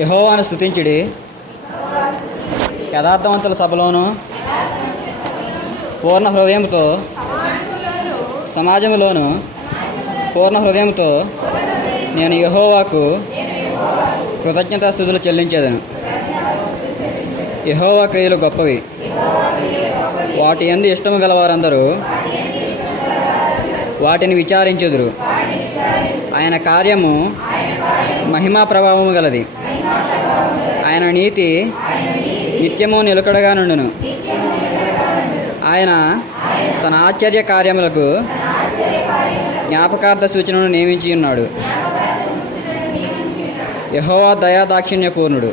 యెహోవాను స్తుతించుడి, యథార్థవంతుల సభలోను పూర్ణ హృదయంతో, సమాజంలోను పూర్ణ హృదయంతో నేను యెహోవాకు కృతజ్ఞతాస్తుతులు చెల్లించేదను. యెహోవా క్రియలు గొప్పవి, వాటి యందు ఇష్టము గలవారందరూ వాటిని విచారించుదురు. ఆయన కార్యము మహిమా ప్రభావము గలది, ఆయన నీతి నిత్యము నిలకడగా నుండును. ఆయన తన ఆశ్చర్య కార్యములకు జ్ఞాపకార్థ సూచనను నియమించి ఉన్నాడు. యెహోవా దయాదాక్షిణ్య పూర్ణుడు,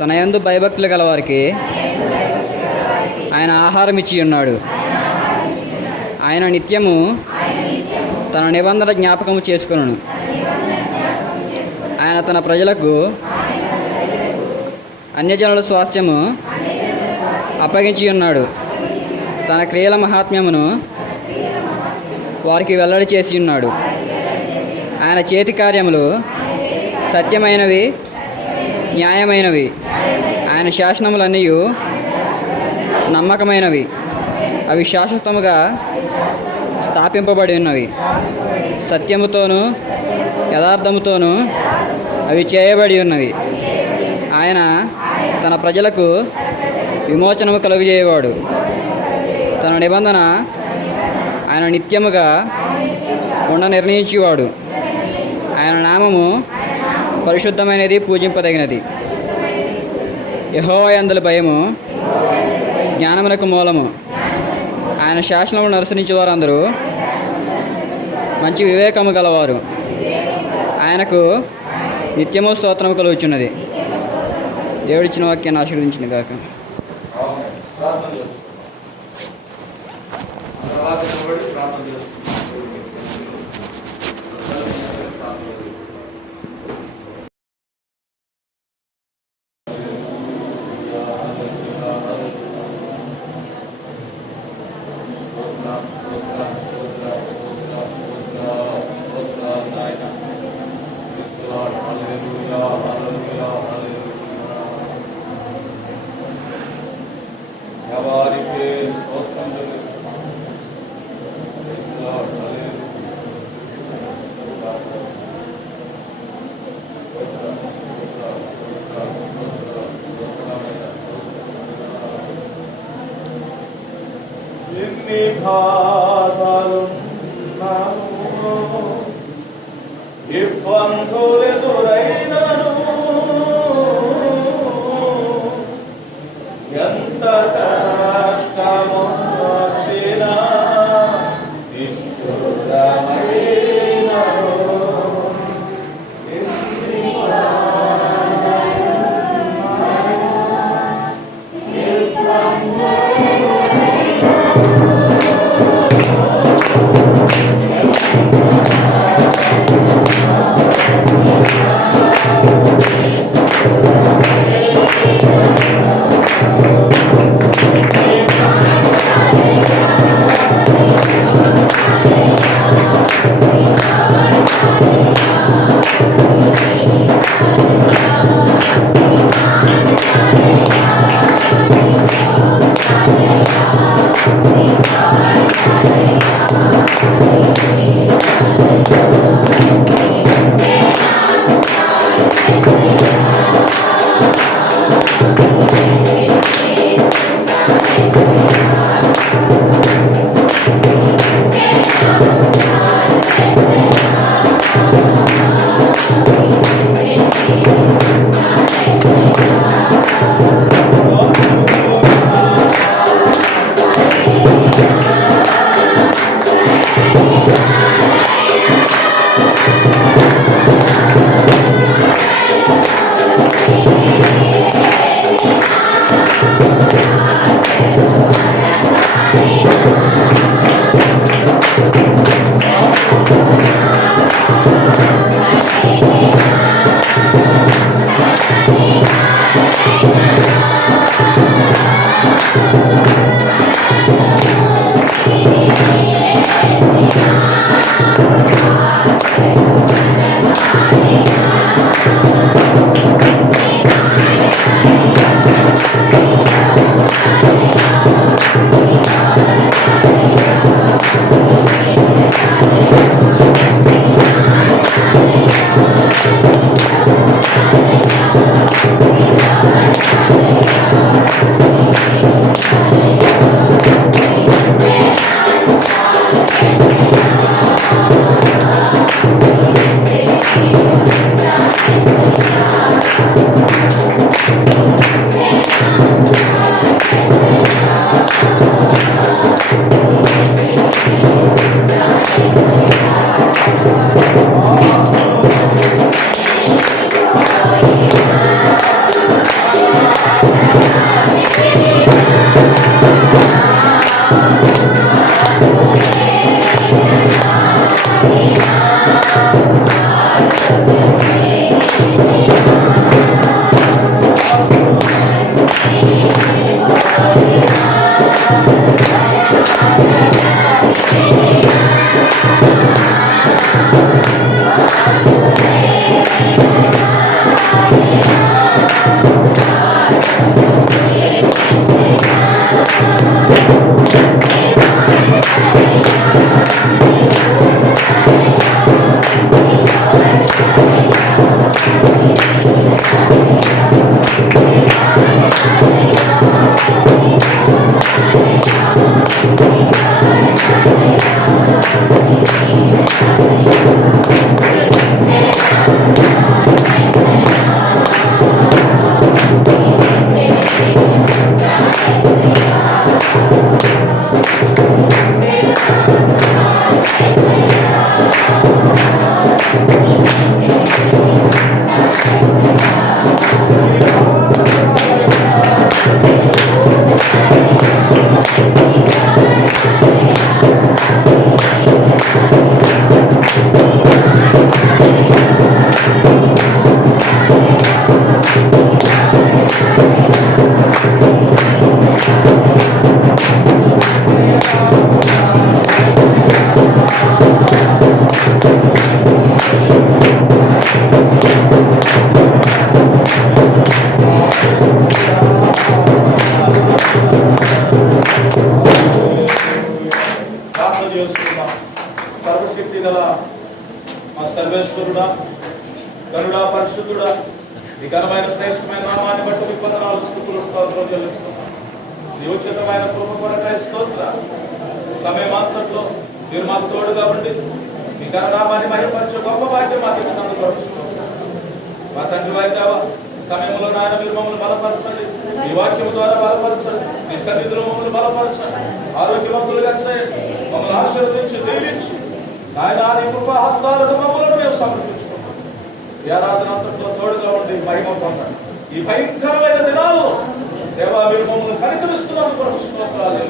తన యందు భయభక్తులు గలవారికి ఆయన ఆహారం ఇచ్చి ఉన్నాడు. ఆయన నిత్యము తన నిబంధన జ్ఞాపకము చేసుకొనును. ఆయన తన ప్రజలకు అన్యజనుల స్వాస్థ్యము అప్పగించి ఉన్నాడు. తన క్రియల మహాత్మ్యమును వారికి వెల్లడి చేసి ఉన్నాడు. ఆయన చేతి కార్యములు సత్యమైనవి, న్యాయమైనవి. ఆయన శాసనములన్నీ నమ్మకమైనవి, అవి శాశ్వతముగా స్థాపింపబడి ఉన్నవి. సత్యముతోనూ యథార్థముతోనూ అవి చేయబడి ఉన్నవి. ఆయన తన ప్రజలకు విమోచనము కలుగజేయవాడు. తన నిబంధన ఆయన నిత్యముగా ఉండ నిర్ణయించేవాడు. ఆయన నామము పరిశుద్ధమైనది, పూజింపదగినది. యెహోవా యందు భయము జ్ఞానమునకు మూలము. ఆయన శాసనములను అనుసరించే వారందరూ మంచి వివేకము గలవారు. ఆయనకు నిత్యము స్తోత్రము కలుగుచున్నది. దేవుడిచ్చిన వాక్యాన్ని ఆశీర్వదించిన గాక. ఎన్ని బాధలున్నాను, ఇబ్బందులెదురైనను, ఎంత కష్టము వచ్చినా నిష్ఠురమైనను, సర్వశక్తి గల మా సర్వేశ్వరుడా, గరుడా, పరిశుద్ధుడా, ఈ ఘనమైన శ్రేష్టమైన నామాన్ని బట్టి విపదనాలు స్థుతులు స్తోత్రం చెల్లిస్తున్నాం. నీ ఉచితమైన కృప కొరకై స్తోత్ర. సమయమాంతంలో మీరు మాకు తోడుగా ఉండి మీ ఘననామాన్ని మహిమపరచే గొప్ప భాగ్యం మాకు ఇచ్చినందుకు మా తండ్రి వాయిదావా సమయంలో నాయన మీరు మమ్మల్ని బలపరచండి, మీ వాక్యం ద్వారా బలపరచండి, మీ సన్నిధిలో మమ్మల్ని బలపరచండి, ఆరోగ్యవంతులుగా చేయండి, మమ్మల్ని ఆశీర్వదించి దీవించి ఆయన నీ కృపా హస్తాలను మమ్మల్ని మేము సమర్పించుకున్నాం. ఈ ఆరాధన అంతట్లో తోడుగా ఉండి మహిమ పొందండి. ఈ భయంకరమైన దినాల్లో దేవా మీరు మమ్మల్ని కనికరిస్తున్నాము కొరకు స్తోత్రాలు.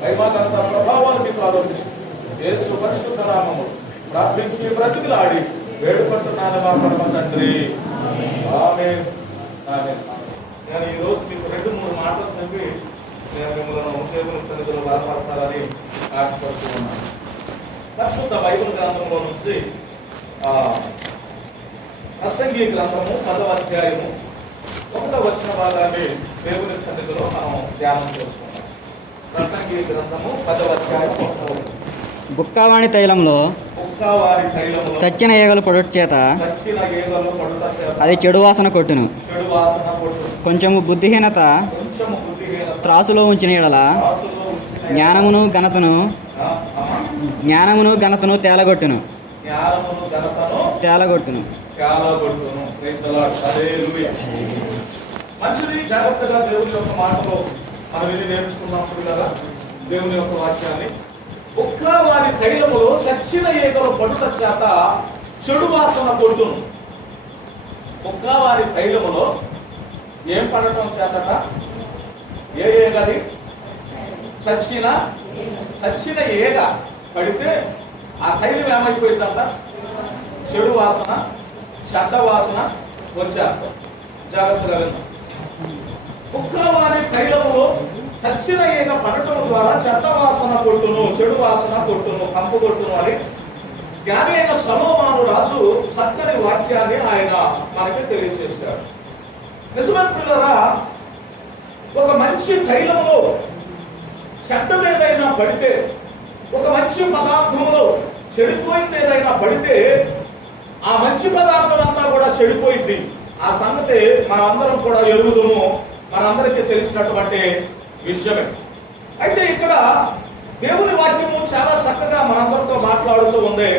మహిమాకంత ప్రభావాలు మీకు ఆరోపిస్తుంది. యేసు పరిశుద్ధ నామము ప్రార్థించి బ్రతికిలాడి వేడుకుంటున్నాను మా పరమ తండ్రి. ఆమేన్. ఆమేన్. నేను ఈ రోజు మీకు 2-3 మాటలు చెప్పి నేను మిమ్మల్ని దేవుని సన్నిధిలో బలపరచాలని ఆశపడుతూ ఉన్నాను. పరిశుద్ధ బైబిల్ గ్రంథంలో నుంచి ప్రసంగి గ్రంథము 10వ అధ్యాయము 1వ వచన భాగాన్ని దేవుని సన్నిధిలో మనం ధ్యానం చేసుకున్నాం. ప్రసంగి గ్రంథము 10వ అధ్యాయం 1వ వచనం. బుక్కావాణి తైలంలో చచ్చిన ఈగలు పడుట చేత అది చెడు వాసన కొట్టును. కొంచెము బుద్ధిహీనత త్రాసులో ఉంచిన యెడల జ్ఞానమును ఘనతను తేలగొట్టును. మంచిది. జాగ్రత్తగా దేవుని యొక్క మాటలో మనం వెళ్ళి నేర్చుకున్నప్పుడు కదా దేవుని యొక్క వాక్యాన్ని. బుక్కవాని తైలములో చచ్చిన ఈగలు పడుట చేత చెడు వాసన కొడుతును. బుక్కవాని తైలములో ఏం పడటం చేతట? ఏ ఈగది? చచ్చిన ఈగ పడితే ఆ తైలం ఏమైపోయిందంట? చెడు వాసన, చెడ్డ వాసన వచ్చేస్తాం. జాగ్రత్తగా విన్నాం. బుక్కవాని తైలములో చచ్చిన ఈగ పడటం ద్వారా చెడ్డ వాసన కొట్టును, చెడు వాసన కొట్టును, కంపు కొట్టును అని జ్ఞాని అయిన సొలొమోను రాజు చక్కని వాక్యాన్ని ఆయన మనకి తెలియజేశాడు. నిజమే ప్రియులారా, ఒక మంచి తైలములో చెడ్డది ఏదైనా పడితే, ఒక మంచి పదార్థములో చెడిపోయింది ఏదైనా పడితే ఆ మంచి పదార్థం అంతా కూడా చెడిపోయింది. ఆ సంగతి మనందరం కూడా ఎరుగుదుము, మనందరికీ తెలిసినటువంటి విషయమే. అయితే ఇక్కడ దేవుని వాక్యము చాలా చక్కగా మనందరితో మాట్లాడుతూ ఉంది.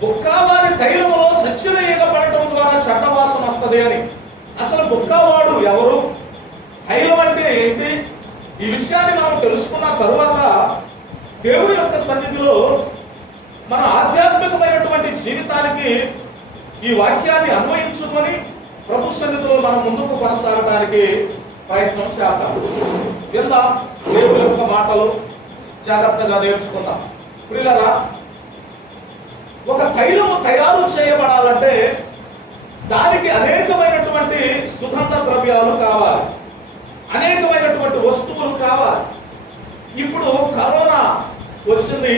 బుక్కావారి తైలములో సచ్చిన ఈగ పడటం ద్వారా చెడ్డవాసన వస్తుంది అని. అసలు బుక్కావాడు ఎవరు, తైలం అంటే ఏంటి, ఈ విషయాన్ని మనం తెలుసుకున్న తరువాత దేవుని యొక్క సన్నిధిలో మన ఆధ్యాత్మికమైనటువంటి జీవితానికి ఈ వాక్యాన్ని అన్వయించుకొని ప్రభు సన్నిధిలో మనం ముందుకు కొనసాగడానికి ప్రయత్నం చేద్దాం. విందాం దేవుని యొక్క మాటలు, జాగ్రత్తగా నేర్చుకుందాం. ప్రియులారా, ఒక తైలము తయారు చేయబడాలంటే దానికి అనేకమైనటువంటి సుగంధ ద్రవ్యాలు కావాలి, అనేకమైనటువంటి వస్తువులు కావాలి. ఇప్పుడు కరోనా వచ్చింది.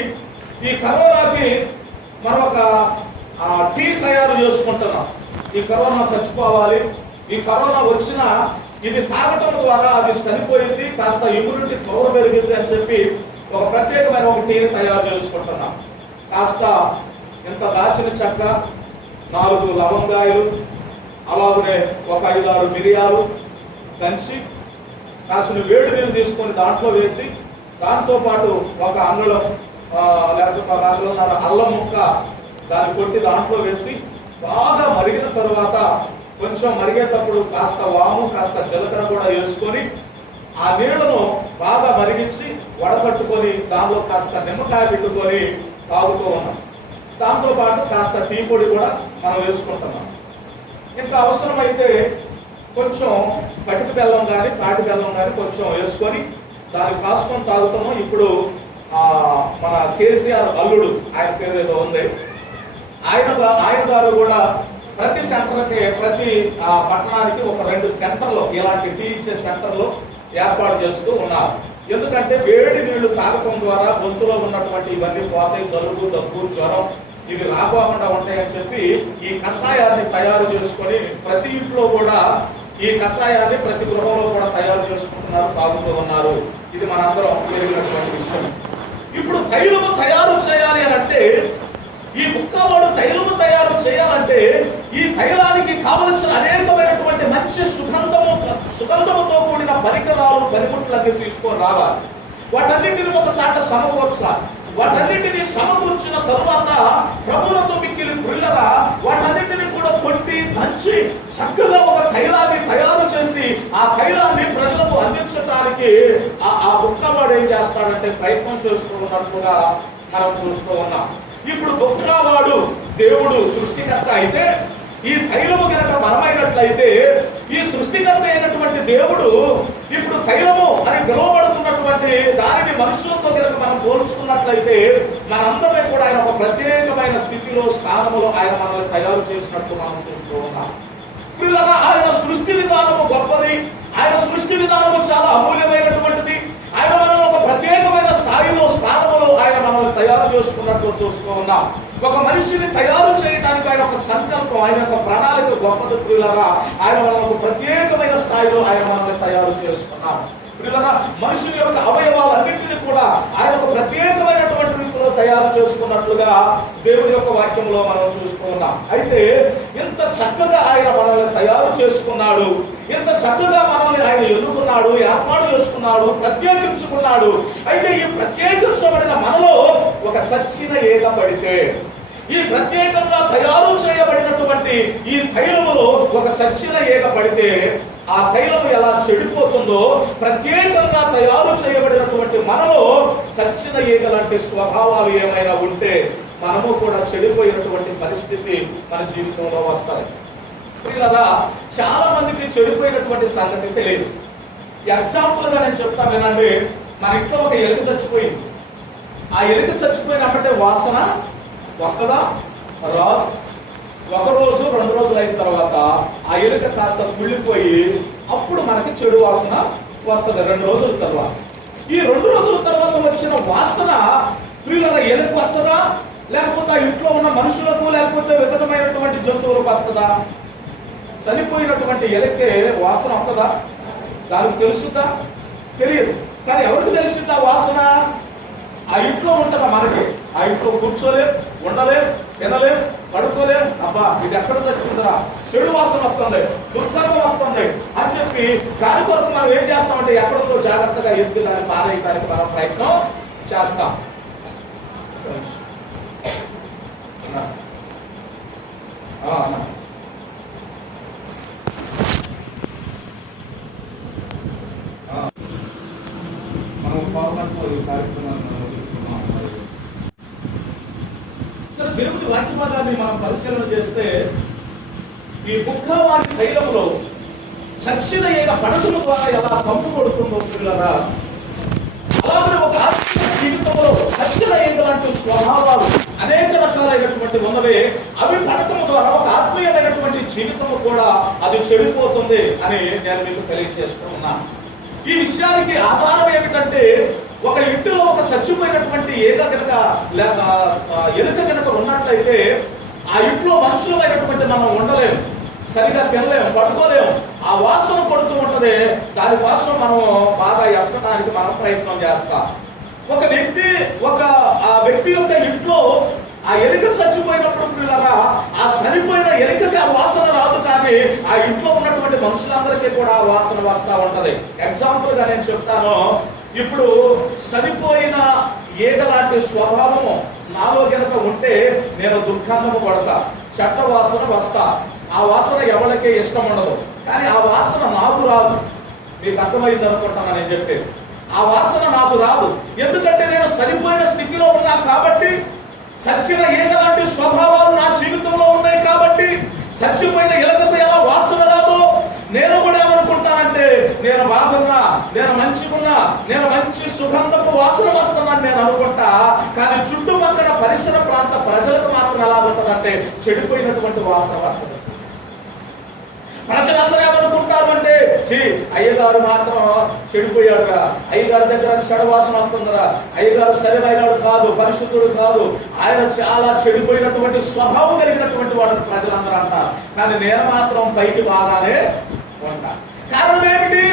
ఈ కరోనాకి మనం ఒక టీ తయారు చేసుకుంటున్నాం. ఈ కరోనా చచ్చిపోవాలి, ఈ కరోనా వచ్చినా ఇది తాగటం ద్వారా అది చనిపోయింది, కాస్త ఇమ్యూనిటీ పవర్ పెరిగింది అని చెప్పి ఒక ప్రత్యేకమైన ఒక టీని తయారు చేసుకుంటున్నాం. కాస్త ఇంత దాచిన చెక్క, 4 లవంగాయలు, అలాగనే ఒక 5-6 మిరియాలు దంచి కాసిన వేడి నీళ్ళు తీసుకొని దాంట్లో వేసి, దాంతో పాటు ఒక అంగుళం లేకపోతే ఒక అంగుళం అల్లం ముక్క దాన్ని కొట్టి దాంట్లో వేసి బాగా మరిగిన తరువాత కొంచెం మరిగేటప్పుడు కాస్త వాము, కాస్త జీలకర్ర కూడా వేసుకొని ఆ నీళ్లను బాగా మరిగించి వడగట్టుకొని దానిలో కాస్త నిమ్మకాయ పెట్టుకొని తాగుతూ ఉన్నాం. దాంతో పాటు కాస్త టీ పొడి కూడా మనం వేసుకుంటున్నాం. ఇంకా అవసరమైతే కొంచెం కటిక బెల్లం కానీ తాటి బెల్లం కానీ కొంచెం వేసుకొని దాన్ని కాసుకొని తాగుతున్నాం. ఇప్పుడు మన కేసీఆర్ అల్లుడు, ఆయన పేరు ఏదో ఉంది, ఆయన గారు కూడా ప్రతి సెంటర్కి, ప్రతి పట్టణానికి ఒక 2 సెంటర్లు ఇలాంటి టీ ఇచ్చే సెంటర్లు ఏర్పాటు చేస్తూ ఉన్నారు. ఎందుకంటే వేడి నీళ్లు తాగటం ద్వారా గొంతులో ఉన్నటువంటి ఇవన్నీ పోతాయి, జలుబు, దగ్గు, జ్వరం ఇవి రాకుండా ఉంటాయని చెప్పి ఈ కషాయాన్ని తయారు చేసుకొని ప్రతి ఇంట్లో కూడా ఈ కషాయాన్ని ప్రతి గృహంలో కూడా తయారు చేసుకుంటున్నారు, తాగుతూ ఉన్నారు. ఇది మనందరం తెలియనటువంటి విషయం. ఇప్పుడు తైలము తయారు చేయాలి అని అంటే, ఈ బుక్కవాడు తైలము తయారు చేయాలంటే ఈ తైలానికి కావలసిన అనేకమైనటువంటి మంచి సుగంధముతో కూడిన పరికరాలు, పనిముట్లన్నీ తీసుకొని రావాలి. వాటన్నింటిని ఒక చాట సమకూర్చాలి. వాటన్నింటినీ సమకూర్చిన తరువాత ప్రభువులతో మిక్కిలి ప్రియులరా, వాటన్నింటినీ కూడా కొట్టి దంచి చక్కగా ఒక తైలాన్ని తయారు చేసి ఆ తైలాన్ని ప్రజలకు అందించడానికి ఆ బుక్కవాడు ఏం చేస్తాడంటే ప్రయత్నం చేస్తూ ఉన్నట్టుగా మనం చూస్తూ ఉన్నాం. ఇప్పుడు బుక్కవాడు దేవుడు సృష్టికర్త అయితే, ఈ తైలము కనుక మనమైనట్లయితే, ఈ సృష్టికర్త అయినటువంటి దేవుడు ఇప్పుడు తైలము అని పిలువబడుతున్నటువంటి దానిని మనుషులతో కనుక మనం పోల్చుకున్నట్లయితే మనందరం కూడా ఆయన ఒక ప్రత్యేకమైన స్థితిలో, స్థానంలో ఆయన మనల్ని తయారు చేసినట్టు మనం చూస్తూ ఉన్నాం. పిల్లగా ఆయన సృష్టి విధానము గొప్పది, ఆయన సృష్టి విధానము చాలా అమూల్యమైనటువంటిది. ఆయన మనల్ని ఒక ప్రత్యేకమైన స్థాయిలో, స్థానంలో ఆయన మనల్ని తయారు చేసుకున్నట్లు చూస్తూ ఉన్నాం. ఒక మనిషిని తయారు చేయడానికి ఆయన ఒక సంకల్పం, ఆయన యొక్క ప్రణాళిక గొప్పది ప్రియులరా. ఆయన మనల్ని ఒక ప్రత్యేకమైన స్థాయిలో ఆయన మనల్ని తయారు చేసుకున్నాం. ప్రియులరా, మనుషుల యొక్క అవయవాలన్నింటినీ కూడా ఆయన ఒక ప్రత్యేకమైనటువంటి రీతిలో తయారు చేసుకున్నట్లుగా దేవుని యొక్క వాక్యంలో మనం చూస్తూ ఉన్నాం. అయితే ఇంత చక్కగా ఆయన మనల్ని తయారు చేసుకున్నాడు, ఇంత చక్కగా మనల్ని ఆయన ఎన్నుకున్నాడు, ఏర్పాటు చేసుకున్నాడు, ప్రత్యేకించుకున్నాడు. అయితే ఈ ప్రత్యేకించబడిన మనలో ఒక సచ్చిన ఈగ పడితే, ఈ ప్రత్యేకంగా తయారు చేయబడినటువంటి ఈ తైలములో ఒక చచ్చిన ఈగ పడితే ఆ తైలము ఎలా చెడిపోతుందో, ప్రత్యేకంగా తయారు చేయబడినటువంటి మనలో చచ్చిన ఈగ లాంటి స్వభావాలు ఏమైనా ఉంటే మనము కూడా చెడిపోయినటువంటి పరిస్థితి మన జీవితంలో వస్తాయి. ఇలా చాలా మందికి చెడిపోయినటువంటి సంగతి తెలియదు. ఎగ్జాంపుల్గా నేను చెప్తాను వినండి. మన ఇంట్లో ఒక ఎలుక చచ్చిపోయింది. ఆ ఎలుక చచ్చిపోయినప్పటి వాసన వస్తుందా? రాదు. 1 రోజు 2 రోజులు అయిన తర్వాత ఆ ఎలుక కాస్త కుళ్ళిపోయి అప్పుడు మనకి చెడు వాసన వస్తుంది 2 రోజుల తర్వాత. ఈ 2 రోజుల తర్వాత వచ్చిన వాసన ప్రియుల ఎలుక వస్తుందా? లేకపోతే ఆ ఇంట్లో ఉన్న మనుషులకు, లేకపోతే విధమైనటువంటి జంతువులకు వస్తుందా? చనిపోయినటువంటి ఎలక్కే వాసన వస్తుందా? దానికి తెలుస్తుందా? తెలియదు. కానీ ఎవరికి తెలిసింది ఆ వాసన? ఆ ఇంట్లో ఉంటుందా మనకి? ఆ ఇంట్లో కూర్చోలేం, ఉండలేం, తినలేం, పడుకోలేం. అబ్బా ఇది ఎక్కడ వచ్చిందిరా, చెడు వాసన వస్తుంది, దుర్గంధం వస్తుంది అని చెప్పి దాని కొరకు మనం ఏం చేస్తామంటే ఎక్కడో జాగ్రత్తగా ఎత్తుకు దాన్ని పారేయడానికి మనం ప్రయత్నం చేస్తాం. మనం పాల్గొంటూ ఈ కార్యక్రమాన్ని సరే, దేవుని వాక్యపదాన్ని మనం పరిశీలన చేస్తే ఈ బుక్కవారి తైలంలో చచ్చిన ఏక పడతుల ద్వారా ఎలా కంపు కొడుతుందో పిల్లరా, అలాగే ఒక ఆత్మీయ జీవితంలో చచ్చిన ఏకలాంటి స్వభావాలు అనేక రకాలైనటువంటి ఉన్నవే. అవి పడటం ద్వారా ఒక ఆత్మీయమైనటువంటి జీవితం కూడా అది చెడిపోతుంది అని నేను మీకు తెలియజేస్తూ ఉన్నాను. ఈ విషయానికి ఆధారం ఏమిటంటే, ఒక ఇంటిలో ఒక చచ్చిపోయినటువంటి ఏక కనుక లేక ఎలుక కనుక ఉన్నట్లయితే ఆ ఇంట్లో మనుషులమైనటువంటి మనం ఉండలేము, సరిగా తినలేము, పడుకోలేము. ఆ వాసన కొడుతూ ఉంటది. దాని కోసం మనం బాగా ఎక్కడానికి మనం ప్రయత్నం చేస్తాం. ఒక వ్యక్తి యొక్క ఇంట్లో ఆ ఎలుక చచ్చిపోయినప్పుడు పిల్లరా, ఆ చనిపోయిన ఎలుకకి ఆ వాసన రాదు, కానీ ఆ ఇంట్లో ఉన్నటువంటి మనుషులందరికీ కూడా ఆ వాసన వస్తూ ఉంటది. ఎగ్జాంపుల్ గా నేను చెప్తాను. ఇప్పుడు చనిపోయిన ఏక లాంటి స్వభావము నాలో గనక ఉంటే నేను దుర్గంధము కొడతా, చెడ్డ వాసన వస్తా. ఆ వాసన ఎవరికే ఇష్టం ఉండదు, కానీ ఆ వాసన నాకు రాదు. మీకు అర్థమైంది అనుకుంటాను నేను చెప్పేది. ఆ వాసన నాకు రాదు, ఎందుకంటే నేను చనిపోయిన స్థితిలో ఉన్నా కాబట్టి. సచ్చిన ఏకలాంటి స్వభావాలు నా జీవితంలో ఉన్నాయి కాబట్టి చచ్చిపోయిన ఎలుకకు ఎలా వాసన రాదో, నేను కూడా ఏమనుకుంటానంటే నేను బాగున్నా, నేను మంచిగున్నా, నేను మంచి సుగంధపు వాసన వస్తున్నాను నేను అనుకుంటా. కానీ చుట్టుపక్కల పరిసర ప్రాంత ప్రజలకు మాత్రం ఎలా ఉంటుందంటే చెడిపోయినటువంటి వాసన వస్తుంది. ప్రజలందరూ ఏమనుకుంటారు అంటే, అయ్యగారు మాత్రం చెడిపోయాడుగా, అయ్యగారి దగ్గర చెడవాసన వస్తుందిరా, అయ్యగారు సరైనవాడు కాదు, పరిశుద్ధుడు కాదు, ఆయన చాలా చెడిపోయినటువంటి స్వభావం కలిగినటువంటి వాడు ప్రజలందరూ అంటారు. కానీ నేను మాత్రం పైకి బాగానే ఉంటా. కారణం ఏమిటి?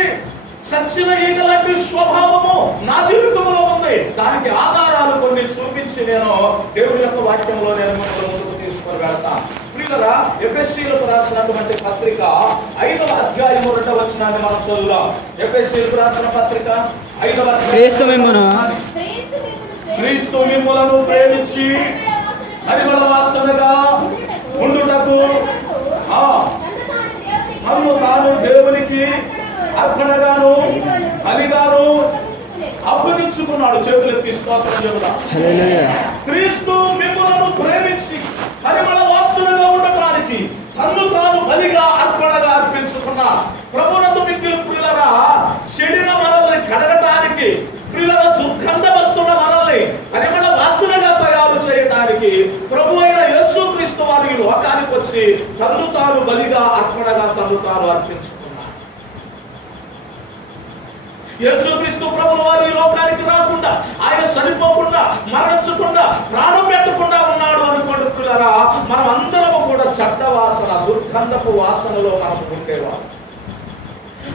సచ్చిన ఈగలాంటి స్వభావము నా జీవితంలో ఉంది. దానికి ఆధారాలు కొన్ని చూపించి నేను దేవుడి యొక్క వాక్యంలో నేను ముందుకు తీసుకొని వెళ్తాను. ప్రియులారా, ఎఫెసీయులకు రాసినటువంటి పత్రిక 5వ అధ్యాయము 2వ వచనాన్ని మనం చదువుదాం. ఎఫెసీయులకు రాసిన పత్రిక 5వ అధ్యాయం. క్రీస్తు మిమ్ములను ప్రేమించి పరిమళ వాసనగా ఉండుటకు తన్ను తాను దేవునికి అర్పణగాను బలిగాను అప్పగించుకున్నాడు. చేతులెత్తి స్తోత్రం చెబుదాం. క్రీస్తు మిమ్ములను ప్రేమించి పరిమళ వాసనగా ఉండటానికి తన్ను తాను బలిగా అర్పణగా అర్పించుకున్నాడు. ప్రభునందు మిక్కిలి ప్రియులారా, చెడిన మనల్ని కడగటానికి, ప్రియులారా దుర్గంధ వస్తున్న మనల్ని పరిమళ వాసనగా తయారు చేయడానికి ప్రభు అయిన యేసుక్రీస్తు వారు ఈ లోకానికి వచ్చి తన్ను తాను బలిగా అర్పణగా తన్ను తాను అర్పించుకున్నాడు. యేసుక్రీస్తు ప్రభువు వారు ఈ లోకానికి రాకుండా, ఆయన చనిపోకుండా, మరణించకుండా, ప్రాణం పెట్టకుండా ఉన్నాడు అనుకోండి పిల్లరా, మనం అందరము కూడా చెడ్డ వాసన, దుర్గంధపు వాసనలో మనం ఉండేవాళ్ళం.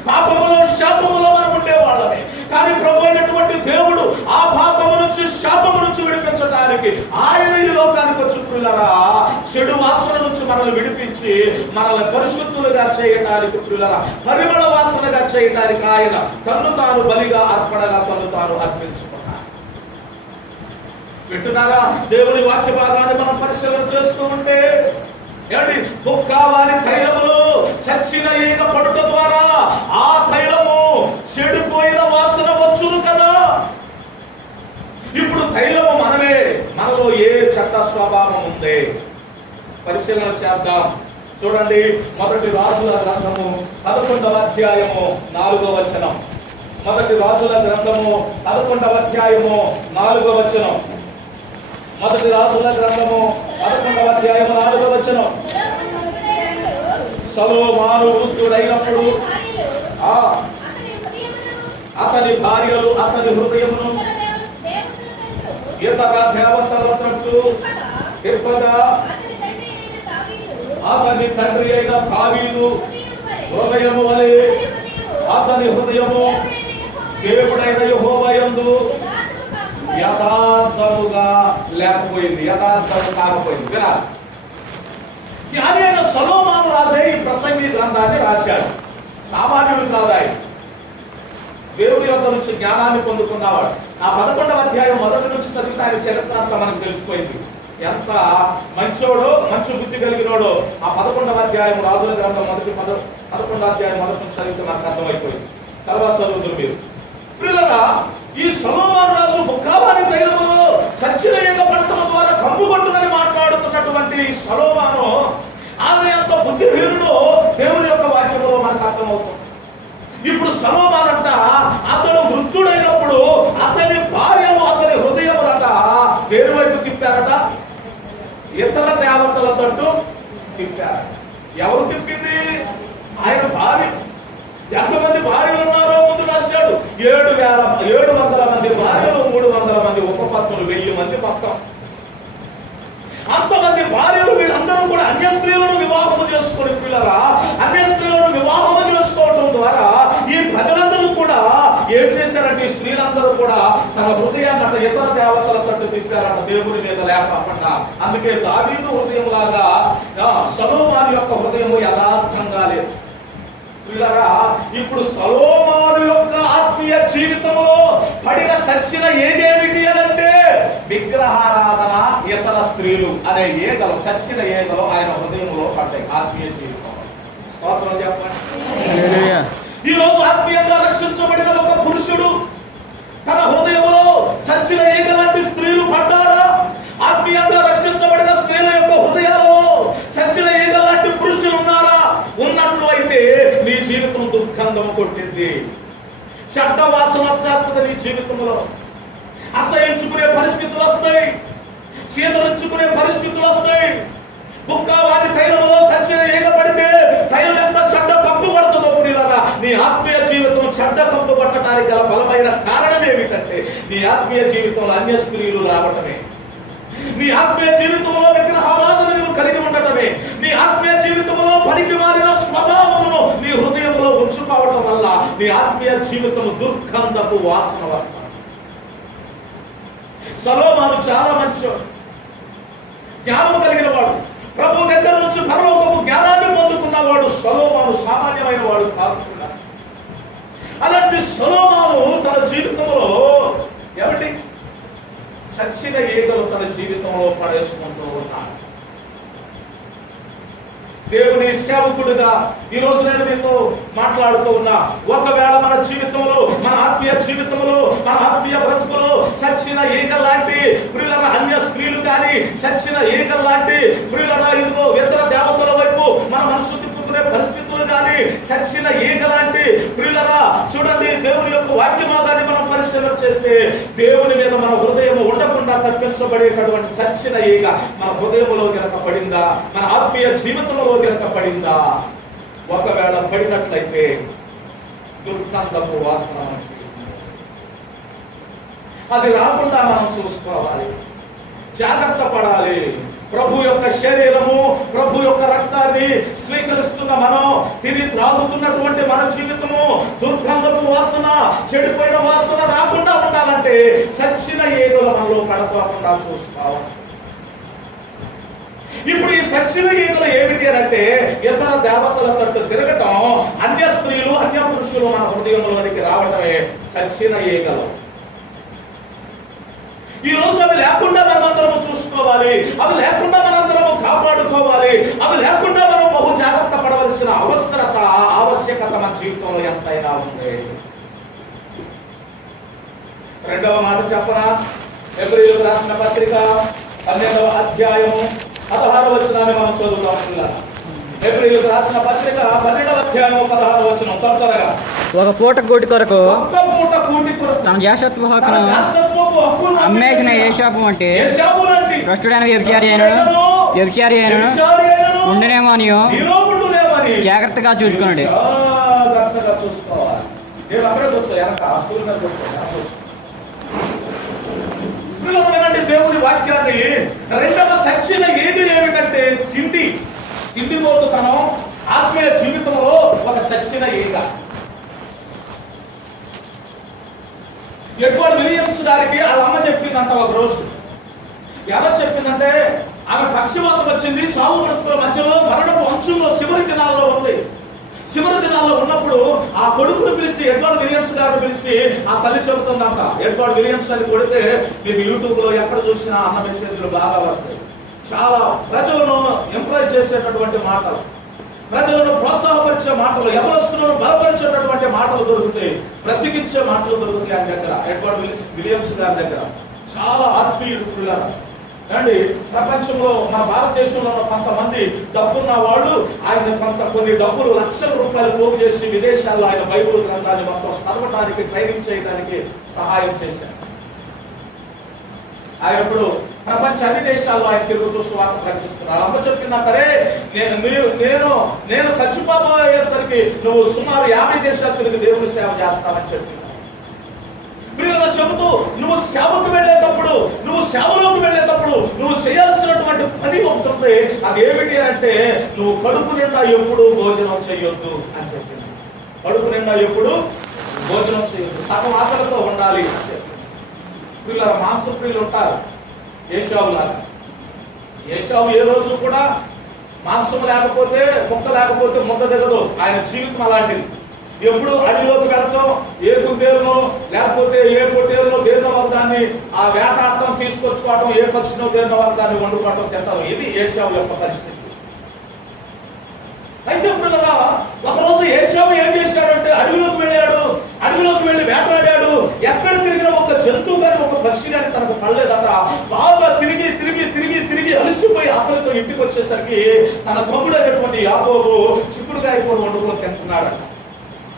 పాపములో శాపములో మనం ఉండేవాళ్ళమే. కానీ ప్రభు అయినటువంటి దేవుడు ఆ పాపము నుంచి, శాపము నుంచి విడిపించడానికి ఆయన ఈ లోకానికి వచ్చి పిల్లరా చెడు వాసన నుంచి మనల్ని విడిపించి మనల్ని పరిశుద్ధులుగా చేయడానికి, పిల్లరా పరిమళ వాసనగా చేయడానికి ఆయన తన్ను తాను బలిగా అర్పణగా తన్ను తాను అర్పించుకున్నాడు. వింటున్నారా? దేవుని వాక్య భాగాన్ని మనం పరిశీలన చేస్తూ ఉంటే బుక్కవాని తైలములో చచ్చిన ఈగ పడుట ద్వారా ఆ తైలము చెడిపోయిన వాసన వచ్చును కదా. ఇప్పుడు తైలము మనమే. మనలో ఏ చెడ్డ స్వభావం ఉంది పరిశీలన చేద్దాం. చూడండి, మొదటి రాజుల గ్రంథము 11వ అధ్యాయము 4వ వచనం. మొదటి రాజుల గ్రంథము 11వ అధ్యాయము 4వ వచనం. మొదటి రాజుల గ్రంథము 11వ అధ్యాయము 4వ వచనం. సొలొమోను వృద్ధుడైనప్పుడు అతని భార్యలు అతని హృదయమును ఇతర దేవతల తట్టు చెప్పగా అతని తండ్రి అయిన దావీదు హృదయము వలె అతని హృదయము దేవుడైన యెహోవా యందు యథార్థముగా లేకపోయింది, యథార్థము కాకపోయింది. వినాలి. జ్ఞాని అయిన సొలొమోను రాజే ఈ ప్రసంగి గ్రంథాన్ని రాశాడు. సామాన్యుడు కాదు ఆయన, దేవుడి యొద్ద నుంచి జ్ఞానాన్ని పొందుకున్నవాడు. ఆ 11వ అధ్యాయం మొదటి నుంచి చదివితే ఆయన చరిత్ర అంతా మనకు తెలిసిపోయింది. ఎంత మంచోడో, మంచి బుద్ధి కలిగినోడో ఆ 11వ అధ్యాయం రాజుల గ్రంథం 11వ అధ్యాయం మొదటి నుంచి చదివితే మనకు అర్థమైపోయింది. తర్వాత చదువుతున్నారు మీరు. పిల్లరా, ఈ సొలొమోను రాజు ముఖావాని తైలములో సచ్చిన పట్టణం ద్వారా కమ్ము కొట్టుదని మాట్లాడుతున్నటువంటి సొలొమోను ఆమె ఎంత బుద్ధిహీనుడో దేవుని యొక్క వాక్యంలో మనకు అర్థమవుతుంది. ఇప్పుడు సొలొమోను అంట అతడు వృద్ధుడైనప్పుడు అతని భార్యలు అతని హృదయములట దేని వైపు తిప్పారట? ఇతర దేవతల తట్టు తిప్పారు. ఎవరు తిప్పింది? ఆయన భార్య. ఎంతమంది భార్యలు ఉన్నారో ముందు రాశాడు. 700 మంది భార్యలు, 300 మంది ఉపపత్నులు, 1000 మంది మొత్తం. అంతమంది భార్యలు, వీళ్ళందరూ కూడా అన్య స్త్రీలను వివాహము చేసుకుని, పిల్లరా, అన్య స్త్రీలను వివాహము చేసుకోవడం ద్వారా ఈ ప్రజలందరూ కూడా ఏం చేశారంటే, ఈ స్త్రీలందరూ కూడా తన హృదయాన్ని ఇతర దేవతల తట్టు తిప్పారట, దేవుని మీద లేకుండా. అందుకే దావీదు హృదయం లాగా సొలొమోను యొక్క హృదయము యథార్థంగా లేదు. పిల్లరా, ఇప్పుడు సొలొమోను యొక్క ఆత్మీయ జీవితంలో పడిన సచ్చిన ఏదేమిటి అనంటే విగ్రహారాధన, ఇతర స్త్రీలు అనే ఏగలు, చచ్చిన ఏగలు ఆయన హృదయంలో పడ్డాయి ఆత్మీయ జీవితంలో. స్తోత్రం చెప్పండి. ఈ రోజు ఆత్మీయంగా రక్షించబడిన ఒక పురుషుడు తన హృదయంలో చచ్చిన ఏగలాంటి స్త్రీలు పడ్డారా? ఆత్మీయంగా రక్షించబడిన స్త్రీల యొక్క హృదయాలలో చచ్చిన ఏగలాంటి పురుషులు ఉన్నారా? ఉన్నట్లు అయితే నీ జీవితం దుర్గంధము కొట్టింది, చెడ్డ వాసన వచ్చేస్తుంది నీ జీవితంలో. అసహించుకునే పరిస్థితులు వస్తాయి, చీదరించుకునే పరిస్థితులు వస్తాయి. బుక్కావాది తైలములో చచ్చిన ఏగ పడితే తైలం ఎంత చెడ్డ కప్పు కొడుతుందో పురిలారా, నీ ఆత్మీయ జీవితం చెడ్డ కప్పు కొట్టడానికి గల బలమైన కారణం ఏమిటంటే నీ ఆత్మీయ జీవితంలో అన్య స్త్రీలు రావటమే, నీ ఆత్మీయ జీవితంలో విగ్రహారాధన నువ్వు కలిగి ఉండటమే, నీ ఆత్మీయ జీవితంలో పనికి మారిన స్వభావమును నీ హృదయంలో ఉంచుకోవటం వల్ల నీ ఆత్మీయ జీవితం దుర్గంధపు వాసన వస్తుంది. సొలొమోను చాలా మంచివాడు, జ్ఞానము కలిగిన వాడు, ప్రభు దగ్గర నుంచి పరలోకపు జ్ఞానాన్ని పొందుకున్నవాడు. సొలొమోను సామాన్యమైన వాడు కాదు. అలాంటి సొలొమోను తన జీవితంలో ఏమిటి చచ్చిన ఏగలు తన జీవితంలో పడేసుకుంటూ ఉన్నాడు. దేవుని సేవకుడుగా ఈ రోజు నేను మీతో మాట్లాడుతూ ఉన్నా. ఒకవేళ మన జీవితంలో, మన ఆత్మీయ జీవితంలో, మన ఆత్మీయ బ్రతుకులో సచ్చిన ఈగల్ లాంటి ప్రియులరా అన్య స్త్రీలు కానీ, సచ్చిన ఈగల్ లాంటి ప్రియులరా ఇదిగో ఇతర దేవతల వైపు మన మనసు తిప్పుకునే పరిస్థితులు కానీ, సచ్చిన ఈగ లాంటి ప్రియులరా చూడండి, దేవుని యొక్క వాక్యమాగాన్ని మనం పరిశీలన చేస్తే దేవుని మీద మన హృదయం ఉండకుండా తప్పించబడేటటువంటి చచ్చిన ఈగ మన హృదయంలో గనక పడిందా, మన ఆత్మీయ జీవితంలో గనక పడిందా, ఒకవేళ పడినట్లయితే దుర్గంధపు వాసన అది రాకుండా మనం చూసుకోవాలి, జాగ్రత్త పడాలి. ప్రభు యొక్క శరీరము, ప్రభు యొక్క రక్తాన్ని స్వీకరిస్తున్న మనం తిరిగి త్రాగుతున్నటువంటి మన జీవితము దుర్గంధపు వాసన, చెడిపోయిన వాసన రాకుండా ఉండాలంటే సచ్చిన ఏగలు మనలో పడకోకుండా చూసుకోవాలి. ఇప్పుడు ఈ సచ్చిన ఈగలు ఏమిటి అంటే ఇతర దేవతల తట్టు తిరగటం, అన్య స్త్రీలు అన్య పురుషులు మన హృదయంలోనికి రావటమే సచ్చిన ఈగలు. ఈ రోజు అవి లేకుండా మనమందరము చూసుకోవాలి, అవి లేకుండా మనందరము కాపాడుకోవాలి, అవి లేకుండా మనం బహు జాగ్రత్త పడవలసిన ఆవశ్యకత మన జీవితంలో ఎంతైనా ఉంది. రెండవ మాట చెప్పనా? హెబ్రీయులకు రాసిన పత్రిక 12వ అధ్యాయం 16వ వచనాన్ని మనం చదువుతాం. హెబ్రీయులకు రాసిన పత్రిక 12వ అధ్యాయం 16వ వచనం త్వరగా. ఒక పూట కూటి కొరకు తన జ్యేష్ఠత్వ హక్కును అమ్మేసిన ఏషాపు అంటే భ్రష్టుడైన వ్యభిచారి అయినను ఉండునేమో అని జాగ్రత్తగా చూసుకున్నాడు. పిల్లలు వినండి దేవుని వాక్యాన్ని. రెండవ సచ్చిన ఏది ఏమిటంటే తిండి. తిండిపోతుతనం ఆత్మీయ జీవితంలో ఒక సచ్చిన ఏగ. ఎడ్వర్డ్ విలియమ్స్ గారికి వాళ్ళ అమ్మ చెప్పిందంట ఒక రోజు. ఎవరు చెప్పిందంటే, ఆమె పక్షవాతం వచ్చింది, సాగు బ్రతుకుల మధ్యలో మరణపు అంచుల్లో చివరి దినాల్లో ఉంది. చివరి దినాల్లో ఉన్నప్పుడు ఆ కొడుకును పిలిచి, ఎడ్వర్డ్ విలియమ్స్ గారిని పిలిచి ఆ తల్లి చెబుతుందంట. ఎడ్వర్డ్ విలియమ్స్ అని కొడితే మీకు యూట్యూబ్ లో ఎక్కడ చూసినా అన్న మెసేజ్లు బాగా వస్తాయి. చాలా ప్రజలను ఎంకరేజ్ చేసేటటువంటి మాటలు, ప్రజలను ప్రోత్సాహపరిచే మాటలు, యవనస్తులను బలపరిచేటటువంటి మాటలు దొరుకుతాయి, బ్రతికించే మాటలు దొరుకుతాయి ఆయన దగ్గర, ఎడ్వర్డ్ విలియమ్స్ గారి దగ్గర. చాలా ఆత్మీయుడు పిల్లలు అండి. ప్రపంచంలో మన భారతదేశంలో ఉన్న కొంతమంది డబ్బున్న వాళ్ళు ఆయన కొన్ని డబ్బులు లక్షల రూపాయలు పోగు చేసి విదేశాల్లో ఆయన బైబిల్ గ్రంథాన్ని మొత్తం చదవడానికి, ట్రైనింగ్ చేయడానికి సహాయం చేశారు. ఆయన ఇప్పుడు ప్రపంచ అన్ని దేశాల్లో ఆయన తిరుగుతూ సువార్త ప్రకటిస్తున్నారు. అమ్మ చెప్పిందంటారే, నేను చచ్చిపోయేసరికి నువ్వు సుమారు 50 దేశాలు తిరిగి దేవుని సేవ చేస్తావని చెప్పింది. ప్రియుల చెబుతూ, నువ్వు సేవకు వెళ్ళేటప్పుడు, నువ్వు సేవలోకి వెళ్ళేటప్పుడు నువ్వు చేయాల్సినటువంటి పని ఒకటి ఉంది. అది ఏమిటి అంటే, నువ్వు కడుపు నిండా ఎప్పుడు భోజనం చేయొద్దు అని చెప్పింది. కడుపు నిండా ఎప్పుడు భోజనం చేయొద్దు, సగం ఆకలితో ఉండాలి అని చెప్పింది. ప్రియుల మాంస ప్రియులు ఉంటారు, ఏశావు లాగా. ఏశావు ఏ రోజు కూడా మాంసం లేకపోతే, ముక్క లేకపోతే ముద్ద దిగదు. ఆయన జీవితం అలాంటిది. ఎప్పుడు అడవిలోకి వెళ్ళటం, ఏ గుడ్డేరునో లేకపోతే ఏ పొట్టేరునో దేన్నో ఒకదాన్ని ఆ వేటాడటం, తీసుకొచ్చుకోవటం, ఏ పక్షినో దేన్నో ఒకదాన్ని వండుకోవటం, తింటాం. ఇది ఏశావు యొక్క పరిస్థితి. అయితే ఇప్పుడు ఒకరోజు ఏశావు ఏం చేశాడంటే, అడవిలోకి వెళ్ళాడు. అడవిలోకి వెళ్ళి వేటాడాడు. ఎక్కడ తిరిగిన ఒక జంతువు కానీ ఒక పక్షి కానీ తనకు పడలేదట. బాగా తిరిగి తిరిగి తిరిగి తిరిగి అలసిపోయి ఆకలితో ఇంటికి వచ్చేసరికి తన తమ్ముడు అయినటువంటి యాకోబు చిక్కుడుకాయ కూర వండుకొని తింటున్నాడట.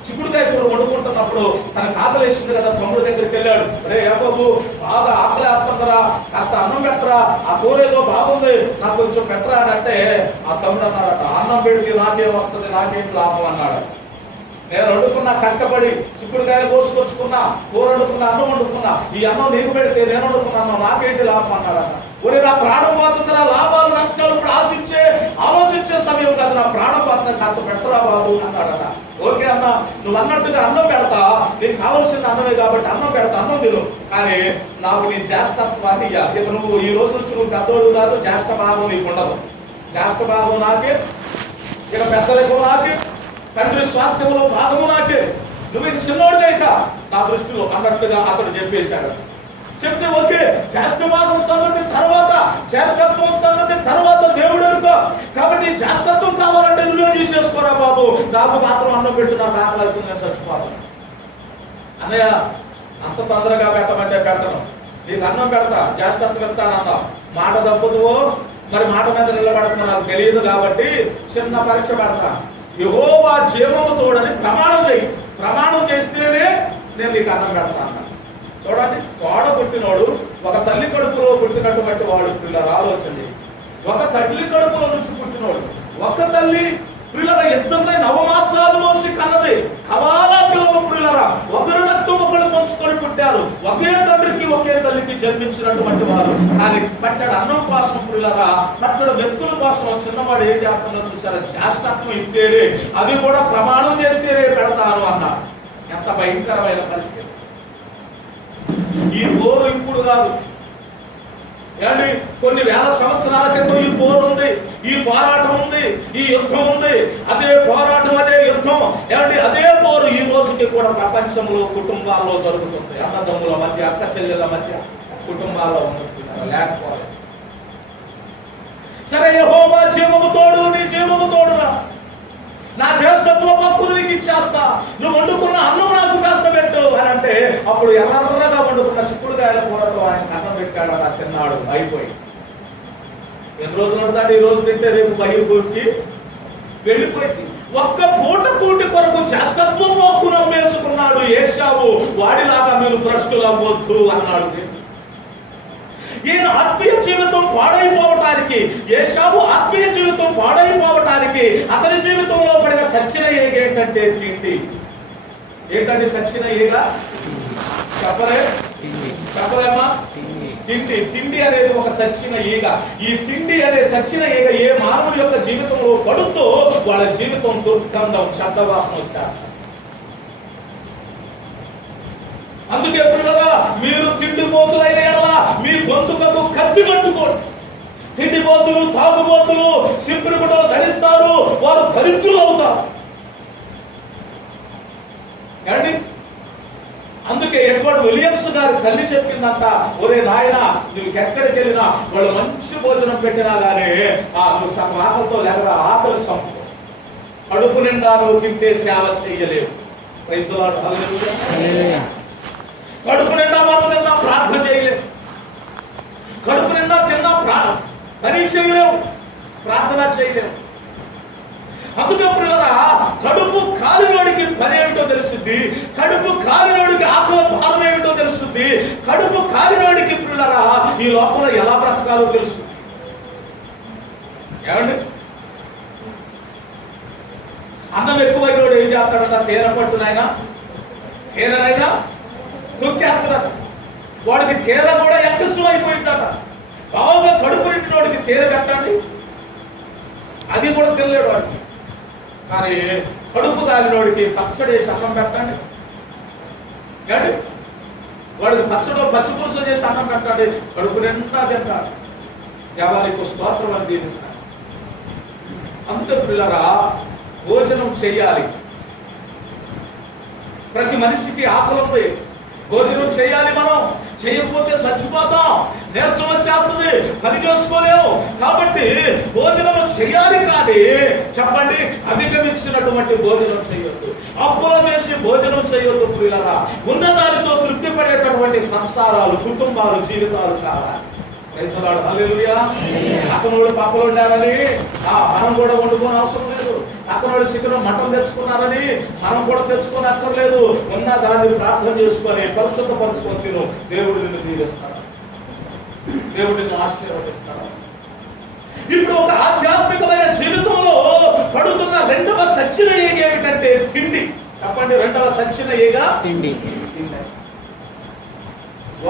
చిక్కుడుకాయ కూర వండుకుంటున్నప్పుడు తనకు ఆకలేసింది కదా, తమ్ముడు దగ్గరికి వెళ్ళాడు. అరే యాకోబు, బాగా ఆకలేస్తుందరా, కాస్త అన్నం పెట్టరా, ఆ కూర ఏదో బాగుంది, నాకు కొంచెం పెట్టరా అని అంటే ఆ తమ్ముడు అన్నాడట, అన్నం పెడితే నాకేం వస్తుంది, నాకేంటి లాభం అన్నాడు. నేను వండుకున్నా, కష్టపడి చిక్కుడుకాయలు కోసుకొచ్చుకున్నా, కూర వండుకున్నా, అన్నం వండుకున్నా, ఈ అన్నం నీకు పెడితే నేను వండుకున్నాను, నాకేంటి లాభం అన్నాడట. ఒరే, నా ప్రాణం పోతుందిరా, లాభాలు నష్టాలు ఇప్పుడు ఆలోచించే సమయం కాదు, నా ప్రాణం పోతుంది, కాస్త పెట్టరా బాబు అన్నాడట. ఓకే అన్న, నువ్వు అన్నట్టుగా అన్నం పెడతా, నీకు కావాల్సిన అన్నమే కాబట్టి అన్నం పెడతా, అన్నం తిను, కానీ నాకు నీ జ్యేష్ఠత్వాన్ని ఇవ్వాలి. ఇక నువ్వు ఈ రోజు నుంచి నువ్వు పెద్దోడు కాదు, జ్యేష్ఠ భాగం నీకు ఉండదు. జ్యేష్ఠ భాగం నాకే, ఇక పెద్దలకు నాకే, తండ్రి స్వాస్థ్యంలో భాగము నాకే, నువ్వు ఇది చిన్నోడిదే ఇక నా దృష్టిలో అన్నట్టుగా అతడు చెప్పేశాడు. చెప్తే ఓకే, జ్యేష్ఠవాదం సంగతి తర్వాత, జ్యేష్ఠత్వం సంగతి తర్వాత దేవుడు ఎరుకో. కాబట్టి జ్యేష్ఠత్వం కావాలంటే నువ్వే తీసేసుకోరా బాబు, నాకు మాత్రం అన్నం పెట్టు, నాకు ఆకలి అవుతుంది, నేను చచ్చిపోతాను. అన్నయ్య, అంత తొందరగా పెట్టమంటే పెట్టను, నీకు అన్నం పెడతా, జ్యేష్ఠత్వం ఇస్తానన్నా, మాట తప్పుతువో మరి మాట మీద నిలబడుతున్నా నాకు తెలియదు కాబట్టి చిన్న పరీక్ష పెడతా. యెహోవా జీవము తోడని ప్రమాణం చేయి, ప్రమాణం చేస్తేనే నేను నీకు అన్నం పెడతాను. చూడండి, తోడ పుట్టినోడు ఒక తల్లి కడుపులో పుట్టినటువంటి వాడు. పిల్లల ఆలోచన, ఒక తల్లి కడుపులో నుంచి పుట్టినోడు, ఒక తల్లి పిల్లల ఇద్దరిని 9 మాసాలు మోసి కన్నది, కవాలా పిల్లలు పిల్లరా, ఒకరు రక్తం ఒకరు పంచుకొని పుట్టారు, ఒకే తండ్రికి ఒకే తల్లికి జన్మించినటువంటి వారు. కానీ పట్టడు అన్నం కోసం పిల్లరా, పట్టడు వెతుకుల కోసం చిన్నవాడు ఏం చేస్తుందో చూసారా, జ్యేష్ఠత్వం ఇస్తేనే, అది కూడా ప్రమాణం చేస్తేనే పెడతాను అన్నాడు. ఎంత భయంకరమైన పరిస్థితి. ఈ పోరు ఇప్పుడు కాదు ఏమండి, కొన్ని వేల సంవత్సరాల క్రితం ఈ పోరు ఉంది, ఈ పోరాటం ఉంది, ఈ యుద్ధం ఉంది. అదే పోరాటం, అదే యుద్ధం, ఏమండి అదే పోరు ఈ రోజుకి కూడా ప్రపంచంలో కుటుంబాల్లో జరుగుతుంది. అన్నదమ్ముల మధ్య, అక్క చెల్లెల మధ్య, కుటుంబాల్లో ఉంటుంది, లేకపోతే సరే యెహోవా జీవము తోడు, నీ జీవము తోడురా, నా జ్యేష్ఠత్వం హక్కును నీకు ఇచ్చేస్తా, నువ్వు వండుకున్న అన్నం నాకు కాస్త పెట్టు అని అంటే అప్పుడు ఎర్రగా వండుకున్న చిక్కుడుకాయల కూరతో ఆయన అన్నం పెట్టాడు, అలా తిన్నాడు, అయిపోయి. ఎన్ని రోజులు ఉంటుందంటే, ఈ రోజు తింటే రేపు బహిర్భూమికి వెళ్ళిపోయింది. ఒక్క పూట కూటి కొరకు జ్యేష్ఠత్వం హక్కును అమ్మేసుకున్నాడు ఏశావు. వాడిలాగా మీరు భ్రష్టులు అవ్వొద్దు అన్నాడు. ఈయన ఆత్మీయ జీవితం పాడైపోవటానికి, ఏశావు ఆత్మీయ జీవితం పాడైపోవటానికి అతని జీవితంలో పడిన చచ్చిన ఏగ ఏంటంటే తిండి. ఏంటంటే చచ్చిన ఏగ చెప్పలేమా? తిండి తిండి అనేది ఒక సచ్చిన ఈగ. ఈ తిండి అనే సచ్చిన ఈగ ఏ మానవుడి యొక్క జీవితంలో పడుతూ వాళ్ళ జీవితం దుర్గంధం, శబ్దవాసన వచ్చేస్తారు. అందుకే పిల్లగా మీరు తిండిపోతులైన ఎడల మీ గొంతుకకు కత్తి కట్టుకోండి. తిండిపోతులు, తాగుబోతులు సింపులు కూడా ధరిస్తారు, వారు దరిద్రులు అవుతారు. ఏమండి? అందుకే ఎడ్వర్డ్ విలియమ్స్ గారి తల్లి చెప్పిందంట, ఒరే నాయన నువ్వు ఎక్కడికి వెళ్ళినా వాళ్ళు మంచి భోజనం పెట్టినా కానీ నువ్వు సగం ఆకలితో లేకరా, ఆకలి సంపు కడుపు నిండా నువ్వు తింటే సేవ చేయలేవు. ప్రైజ్ ది లార్డ్, హల్లెలూయా. కడుపు నిండా మనం తిన్నా ప్రార్థన చేయలేవు, కడుపు నిండా తిన్నా పని చేయలేవు, ప్రార్థన చేయలేవు. అందుకే పిల్లరా, కడుపు కాలినోడికి పని ఏమిటో తెలుస్తుంది, కడుపు కాలినోడికి ఆకలి భారం ఏమిటో తెలుస్తుంది, కడుపు కాలినోడికి పిల్లరా ఈ లోకంలో ఎలా బ్రతకాలో తెలుసు. ఏమండి? అన్నం ఎక్కువైనోడు ఏం చేస్తాడట, తేనె పట్టునైనా తేనెనైనా తొక్కేస్తాడట. వాడికి తేనె కూడా ఎక్కసం అయిపోయిందట. బాగా కడుపు నిండినోడికి తేనె పెట్టండి, అది కూడా తినలేడు వాడికి. కానీ కడుపు కాలినోడికి పచ్చడేసి అన్నం పెట్టండి, కానీ వాడికి పచ్చి పులుసు చేసి అన్నం పెట్టండి, కడుపు నిండా తింటాడు. దేవానికి స్తోత్రం అని దీవిస్తాడు. అందుకే పిల్లరా, భోజనం చేయాలి. ప్రతి మనిషికి ఆకలి ఉంది, భోజనం చేయాలి. మనం చేయకపోతే చచ్చిపోతాం, నీరసం వచ్చేస్తుంది, పని చేసుకోలేము. కాబట్టి భోజనం చేయాలి. కానీ చెప్పండి, అధిగమించినటువంటి భోజనం చేయొద్దు, అప్పులో చేసి భోజనం చేయొద్దు. పిల్లరా, ఉన్నదానితో తృప్తి పడేటటువంటి సంసారాలు, కుటుంబాలు, జీవితాలు కావాలి. ప్రైజ్ ది లార్డ్, హల్లెలూయా. అతనోడు పక్కలో ఉండాలని మనం కూడా వండుకోని అవసరం లేదు. అతనోడు చికెన్ మటన్ తెచ్చుకున్నారని మనం కూడా తెచ్చుకొని అక్కర్లేదు. ఉన్న దాన్ని ప్రార్థన చేసుకొని పరిశుద్ధపరచుకొని తిను. దేవుడు నిన్ను దీవిస్తాడు, దేవుడు నిన్ను ఆశీర్వదిస్తాడు. ఇప్పుడు ఒక ఆధ్యాత్మికమైన జీవితంలో పడుతున్న రెండవ సచ్చిన ఈగ ఏమిటంటే తిండి. చెప్పండి, రెండవ సచ్చిన ఈగ తిండి.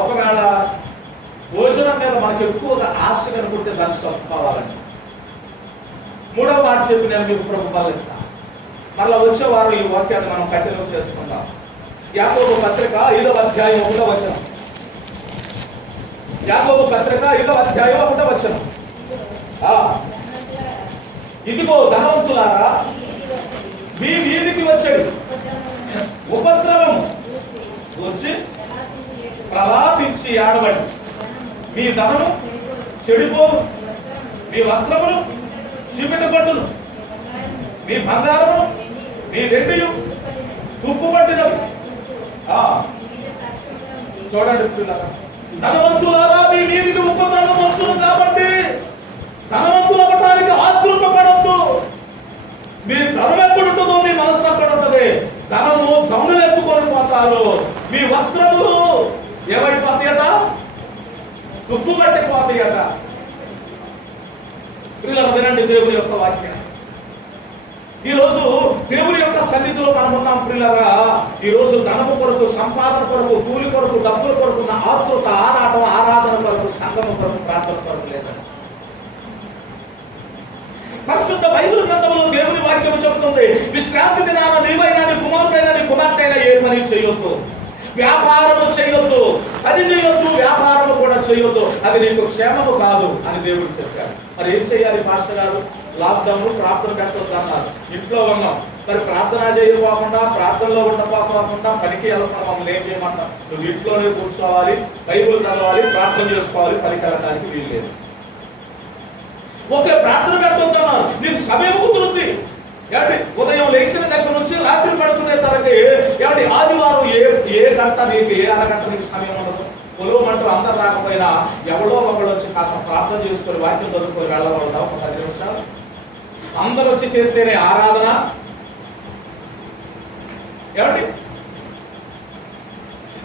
ఒకవేళ భోజనం మీద మనకు ఎక్కువగా ఆశ కనుకుంటే దాన్ని చదువుకోవాలండి. మూడవ మాట చెప్పి నేను మీకు ప్రతిఫలిస్తాను. మళ్ళీ వచ్చే వారం ఈ వాక్యాన్ని మనం కంటిన్యూ చేసుకుందాం. యాకోబు పత్రిక 5వ అధ్యాయం 1వ వచనం. యాకోబు పత్రిక 5వ అధ్యాయం 1వ వచనం. ఇదిగో ధనవంతులారా, మీ వీధికి వచ్చాడు ఉపద్రవం వచ్చి ప్రలాపించి ఆడబడి, మీ ధనము చెడిపోవు, మీ వస్త్రములు చీమిట పట్టును, మీ బంగారమును మీ వెండియు తుప్పు పట్టినవి. చూడండి పిల్లలు, ధనవంతులారా మీ వీధికి ఉపద్రవం వచ్చును. కాబట్టి ధనవంతులు అవ్వటానికి ఆతృతపడద్దు. మీ ధనం ఎక్కడుంటుందో మీ మనస్సు అక్కడ ఉంటుంది. ధనము దొంగలు ఎత్తుకొని పోతారు. మీ వస్త్రములు ఏమైపోతాయట, తుప్పు పట్టిపోతాయట. పిల్లలు వినండి దేవుని యొక్క వాక్యం. ఈరోజు దేవుని యొక్క సన్నిధిలో మనం ఉన్నాం. పిల్లరా, ఈరోజు ధనము కొరకు, సంపాదన కొరకు, కూలి కొరకు, డబ్బుల కొరకు ఆతృత, ఆరాటం, ఆరాధన కొరకు, సంగమ కొరకు, ప్రార్థన కొరకు లేదండి. పరిశుద్ధ బైబిల్ గ్రంథంలో దేవుని వాక్యం చెబుతుంది, విశ్రాంతి దినాన నీవైనా నీ కుమారుడైనా నీ కుమార్తెైనా ఏ పని చేయొద్దు, వ్యాపారము చేయొద్దు, పని చేయొద్దు, వ్యాపారము కూడా చేయొద్దు, అది నీకు క్షేమము కాదు అని దేవుడు చెప్పాడు. మరి ఏం చేయాలి పాస్టర్ గారు? లాక్డౌన్, ప్రార్థన పెట్టొద్దు అన్నారు. ఇంట్లో ఉన్నాం, మరి ప్రార్థన చేయకపోకుండా, ప్రార్థనలో ఉండకపోకుండా, పనికి వెళ్ళకుండా మమ్మల్ని ఏం చేయమంటాం? నువ్వు ఇంట్లోనే కూర్చోవాలి, బైబిల్ చదవాలి, ప్రార్థన చేసుకోవాలి, పనికి వెళ్ళడానికి వీల్లేదు. ఓకే, ప్రార్థన పెట్టొద్దు అన్నారు, నీకు సమయం కుదురుద్ది. ఏమండి, ఉదయం లేచిన దగ్గర నుంచి రాత్రి పడుకునే తరగతి ఏమండి, ఆదివారం ఏ గంట నీకు, ఏ అరగంట నీకు సమయం ఉండదు. పొలవమంటూ అందరు రాకపోయినా ఎవడో ఒకళ్ళు వచ్చి కాస్త ప్రార్థన చేసుకొని వాక్యం చదువుకొని వెళ్ళవడదా ఒక 10 నిమిషాలు. అందరూ వచ్చి చేస్తేనే ఆరాధన. ఏమండి,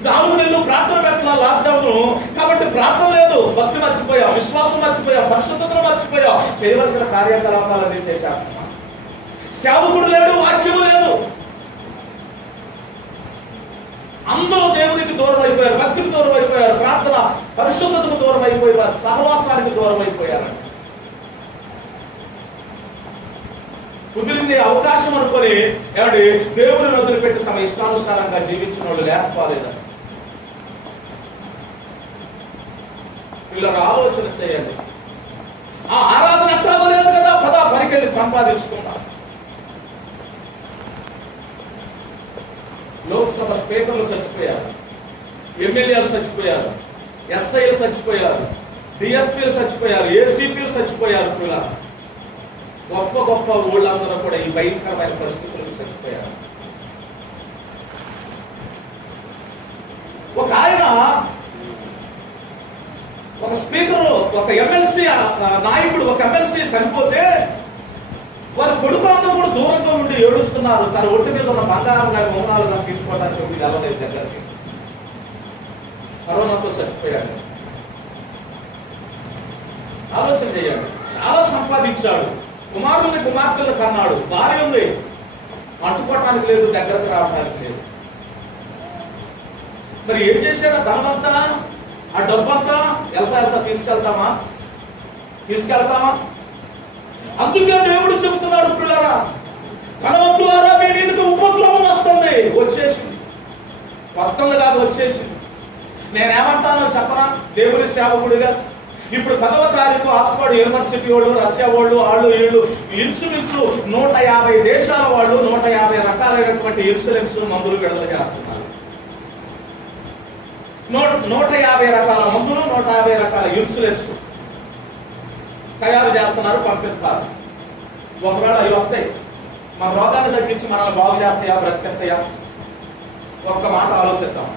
4 నెలలు ప్రార్థన పెట్టిన లాక్డౌన్ కాబట్టి ప్రార్థన లేదు, భక్తి మర్చిపోయాం, విశ్వాసం మర్చిపోయాం, పరిశుద్ధతను మర్చిపోయాం, చేయవలసిన కార్యకలాపాలన్నీ చేసేస్తున్నాం. సేవకుడు లేడు, వాక్యము లేదు. అందరూ దేవునికి దూరం అయిపోయారు, భక్తికి దూరం అయిపోయారు, ప్రార్థన పరిశుద్ధతకు దూరం అయిపోయారు, సహవాసానికి దూరం అయిపోయారు. కుదిరింది అవకాశం అనుకొని ఏమండి దేవుని వదిలిపెట్టి తమ ఇష్టానుసారంగా జీవించిన వాళ్ళు లేకపోలేదా? వీళ్ళకి ఆలోచన చేయండి. ఆ ఆరాధన అట్టాగలేదు కదా, పదా పనికెళ్ళి సంపాదించుకున్నా. లోక్సభ స్పీకర్లు చచ్చిపోయారు, ఎమ్మెల్యేలు చచ్చిపోయారు, ఎస్ఐలు చచ్చిపోయారు, డిఎస్పీలు చచ్చిపోయారు, ఏసీపీలు చచ్చిపోయారు. ఇలా గొప్ప గొప్ప ఊళ్ళందరూ కూడా ఈ భయంకరమైన పరిస్థితులకు చచ్చిపోయారు. ఒక ఆయన, ఒక స్పీకరు, ఒక ఎమ్మెల్సీ నాయకుడు, ఒక ఎమ్మెల్సీ చనిపోతే వారి కొడుకులందరూ కూడా దూరంగా ఉండి ఏడుస్తున్నారు. తన ఒంటి మీద ఉన్న బంగారం కానీ మౌనాలు కానీ తీసుకోవడానికి వీళ్ళు వెళ్ళలేదు దగ్గరికి. కరోనాతో చచ్చిపోయాడు. ఆలోచన చేయండి. చాలా సంపాదించాడు, కుమారుల్ని కుమార్తెలు కన్నాడు, భార్య ఉంది, అంటుకోవటానికి లేదు, దగ్గరకు రావడానికి లేదు. మరి ఏం చేశాడు? ధనమంతా, ఆ డబ్బంతా వెళ్తా తీసుకెళ్తామా? అందుకే దేవుడు చెబుతున్నాడు, పిల్లరా ధనవంతులారా మీ మీదకి ఉపద్రవం వస్తుంది. వస్తుంది కాదు, వచ్చేసింది. నేనేమంటానో చెప్పనా? దేవుని సేవకుడిగా ఇప్పుడు 10వ తారీఖు ఆక్స్ఫర్డ్ యూనివర్సిటీ వాళ్ళు, రష్యా వాళ్ళు, వీళ్ళు ఇన్సులిన్స్ 150 దేశాల వాళ్ళు 150 రకాలైనటువంటి ఇన్సులిన్స్ మందులు విడుదల చేస్తున్నారు. 150 రకాల మందులు, 150 రకాల ఇన్సులిన్స్ తయారు చేస్తున్నారు, పంపిస్తారు. ఒకవేళ అవి వస్తాయి, మన రోగాన్ని తగ్గించి మనల్ని బాగు చేస్తాయా, బ్రతికిస్తాయా? ఒక్క మాట ఆలోచిద్దాం.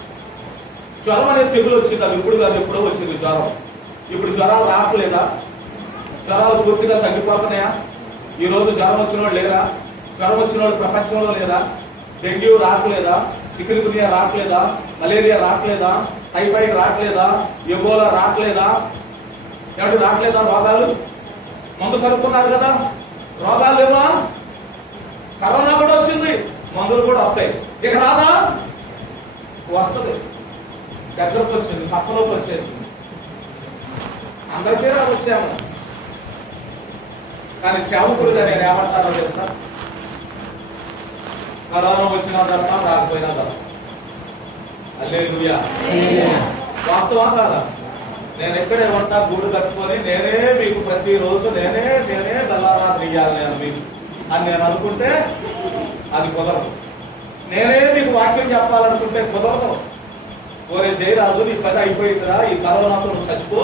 జ్వరం అనేది తెగులు వచ్చింది, అది ఇప్పుడు కాదు, ఎప్పుడో వచ్చింది జ్వరం. ఇప్పుడు జ్వరాలు రావట్లేదా? జ్వరాలు పూర్తిగా తగ్గిపోతున్నాయా? ఈరోజు జ్వరం వచ్చిన వాళ్ళు లేరా? జ్వరం వచ్చిన వాళ్ళు ప్రపంచంలో లేరా? డెంగ్యూ రావట్లేదా? చికెన్గున్యా రావట్లేదా? మలేరియా రావట్లేదా? టైఫాయిడ్ రావట్లేదా? ఎబోలా రావట్లేదా? ఏడు రావట్లేదా రోగాలు? మందు కనుక్కున్నారు కదా, రోగాలు లేవా? కరోనా కూడా వచ్చింది, మందులు కూడా వస్తాయి. ఇక రాదా? వస్తుంది. దగ్గరకు వచ్చింది, పక్కలోకి వచ్చేసింది. అందరికీ వచ్చాము. కానీ సేవకుడుగా నేను ఏమంటానో తెలుసా? కరోనా వచ్చినా తప్ప రాకపోయినా తప్ప. హల్లెలూయా. వాస్తవా కాదా? నేను ఎక్కడే ఉంటా గూడు కట్టుకొని నేనే మీకు ప్రతిరోజు నేనే దళారాధన ఇయ్యాలి నేను మీకు అని నేను అనుకుంటే అది కుదరదు. నేనే మీకు వాక్యం చెప్పాలనుకుంటే కుదరదు. ఓరే జయరాజు, నీ పని అయిపోయిందిరా, ఈ కరోనాతో నువ్వు చచ్చిపో,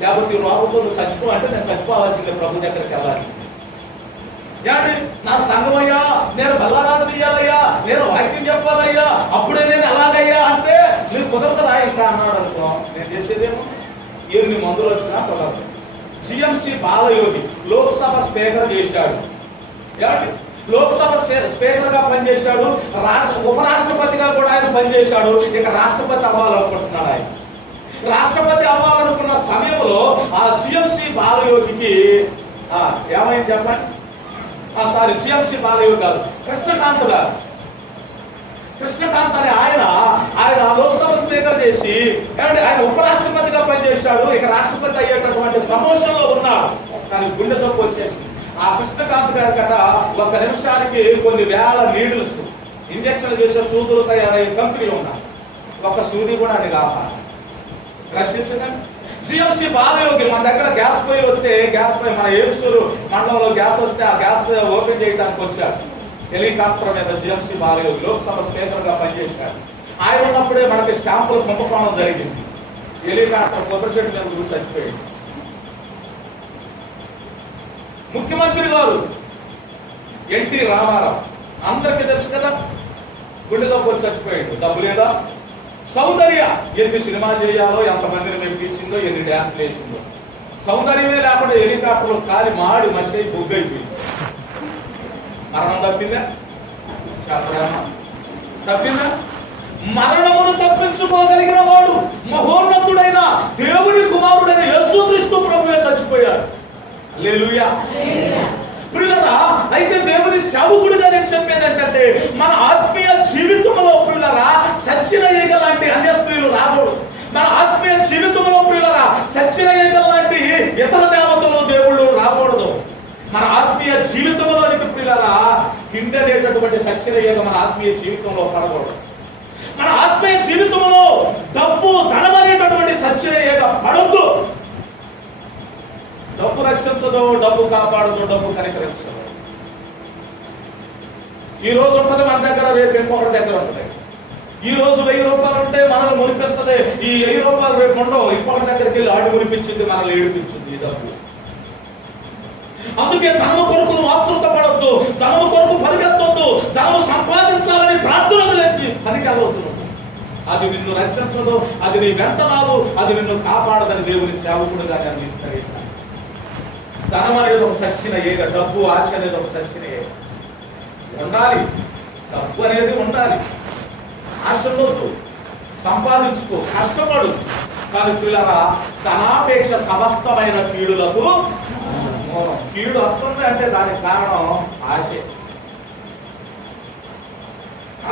లేకపోతే ఈ రోగంతో నువ్వు చచ్చిపో అంటే నేను చచ్చిపోవాల్సిందే, ప్రభు దగ్గరికి వెళ్ళాల్సిందే. ఏంటి నా సంఘమయ్యా, నేను బల్లారాధన ఇయ్యాలయ్యా, నేను వాక్యం చెప్పాలయ్యా, అప్పుడే నేను ఎలాగయ్యా అంటే మీరు కుదరదురా ఇంకా అన్నాడు అనుకో, నేను చేసేదేమో ఎన్ని మందులు వచ్చినా కుదరదు. జిఎంసి బాలయోగి లోక్సభ స్పీకర్ చేశాడు. ఏమండి, లోక్సభ స్పీకర్ గా పనిచేశాడు, ఉపరాష్ట్రపతిగా కూడా ఆయన పనిచేశాడు. ఇక రాష్ట్రపతి అవ్వాలనుకుంటున్నాడు. ఆయన రాష్ట్రపతి అవ్వాలనుకున్న సమయంలో ఆ జిఎంసి బాలయోగికి ఏమైంది చెప్పండి? జిఎంసి బాలయోగి గారు, కృష్ణకాంత్ గారు, కృష్ణకాంత్ అనే ఆయన లోక్సభ స్పీకర్ చేసి ఆయన ఉపరాష్ట్రపతిగా పనిచేశాడు. ఇక రాష్ట్రపతి అయ్యేటటువంటి ప్రమోషన్ లో ఉన్నాడు. కానీ గుండె జబ్బు వచ్చేసింది. ఆ కృష్ణకాంత్ గారి కట 1 నిమిషానికి కొన్ని వేల నీడిల్స్ ఇంజక్షన్ చేసే సూదులు తయారయ్యే కంపెనీ ఉన్నారు. ఒక్క సూది కూడా అది కాపాలి, రక్షించదండి. జిఎంసి బాలయోగి మన దగ్గర గ్యాస్ పొయ్యి వస్తే, గ్యాస్ పొయ్యి మన ఏడుసూరు మండలంలో గ్యాస్ వస్తే ఆ గ్యాస్ ఓపెన్ చేయడానికి వచ్చాడు హెలికాప్టర్ మీద. జిఎంసి బాలయోగి లోక్సభ స్పీకర్ గా పనిచేశాడు. ఆయన ఉన్నప్పుడే మనకి స్టాంపుల కుంభకోణం జరిగింది. హెలికాప్టర్ కొబ్బరి చెట్టు మీద గురించి చచ్చిపోయింది. ముఖ్యమంత్రి గారు ఎన్టీ రామారావు అందరికీ తెలుసు కదా, గుండె జబ్బు వచ్చి చచ్చిపోయాడు. డబ్బు లేదా? సౌందర్య ఎన్ని సినిమాలు చేయాలో, ఎంతమందిని మెప్పించిందో, ఎన్ని డ్యాన్స్లు వేసిందో. సౌందర్యమే లేకుండా హెలికాప్టర్లో కాలి మాడి మనిషి బొగ్గైపోయింది. మరణం తప్పిందా? చెప్పడమా తప్పిందా? మరణమును తప్పించుకోగలిగిన వాడు మహోన్నతుడైన దేవుని కుమారుడైన యేసుక్రీస్తు ప్రభువే చచ్చిపోయాడు. హల్లెలూయా. ప్రియులారా, అయితే దేవుని సేవకుడిగా నేను చెప్పేది ఏంటంటే మన ఆత్మీయ జీవితంలో ప్రియులారా సచ్చిన ఈగ లాంటి అన్య స్త్రీలు రాకూడదు. మన ఆత్మీయ జీవితంలో ప్రియులరా సచ్చిన ఈగ లాంటి ఇతర దేవతలు దేవుళ్ళు రాకూడదు. మన ఆత్మీయ జీవితంలోనికి ప్రియులరా తిండనేటటువంటి సచ్చిన ఈగ మన ఆత్మీయ జీవితంలో పడకూడదు. మన ఆత్మీయ జీవితంలో డబ్బు ధనం అనేటటువంటి సచ్చిన ఈగ పడొద్దు. డబ్బు రక్షించదు, డబ్బు కాపాడదు, డబ్బు కనికరించదు. ఈ రోజు ఉంటుంది మన దగ్గర, రేపు ఇంకొకటి దగ్గర ఉంటుంది. ఈ రోజు 1000 రూపాయలు ఉంటే మనల్ని మునిపిస్తుంది. ఈ 1000 రూపాయలు రేపు ఉండవు, ఇంకొకటి దగ్గరికి వెళ్ళి ఆడి మునిపించింది, మనల్ని ఏడిపించింది ఈ డబ్బు. అందుకే ధనము కొరకు నువ్వు ఆతృత పడొద్దు, ధనము కొరకు పరిగెత్తొద్దు, ధనము సంపాదించాలని ప్రార్థన లేదు, పనికెళ్ళవద్దు. అది నిన్ను రక్షించదు, అది నీ వెంట రాదు, అది నిన్ను కాపాడదని దేవుని సేవకుడుగా నేను నీకు తెలియజేస్తాను. ధనం అనేది ఒక సచ్చిన ఏగ, డబ్బు ఆశ అనేది ఒక సచ్చిన ఏగ. ఉండాలి, డబ్బు అనేది ఉండాలి, ఆశలోదు, సంపాదించుకో, కష్టపడు. కానీ పిల్లరా ధనాపేక్ష సమస్తమైన కీడులకు కీడు వస్తుంది అంటే దానికి కారణం ఆశే.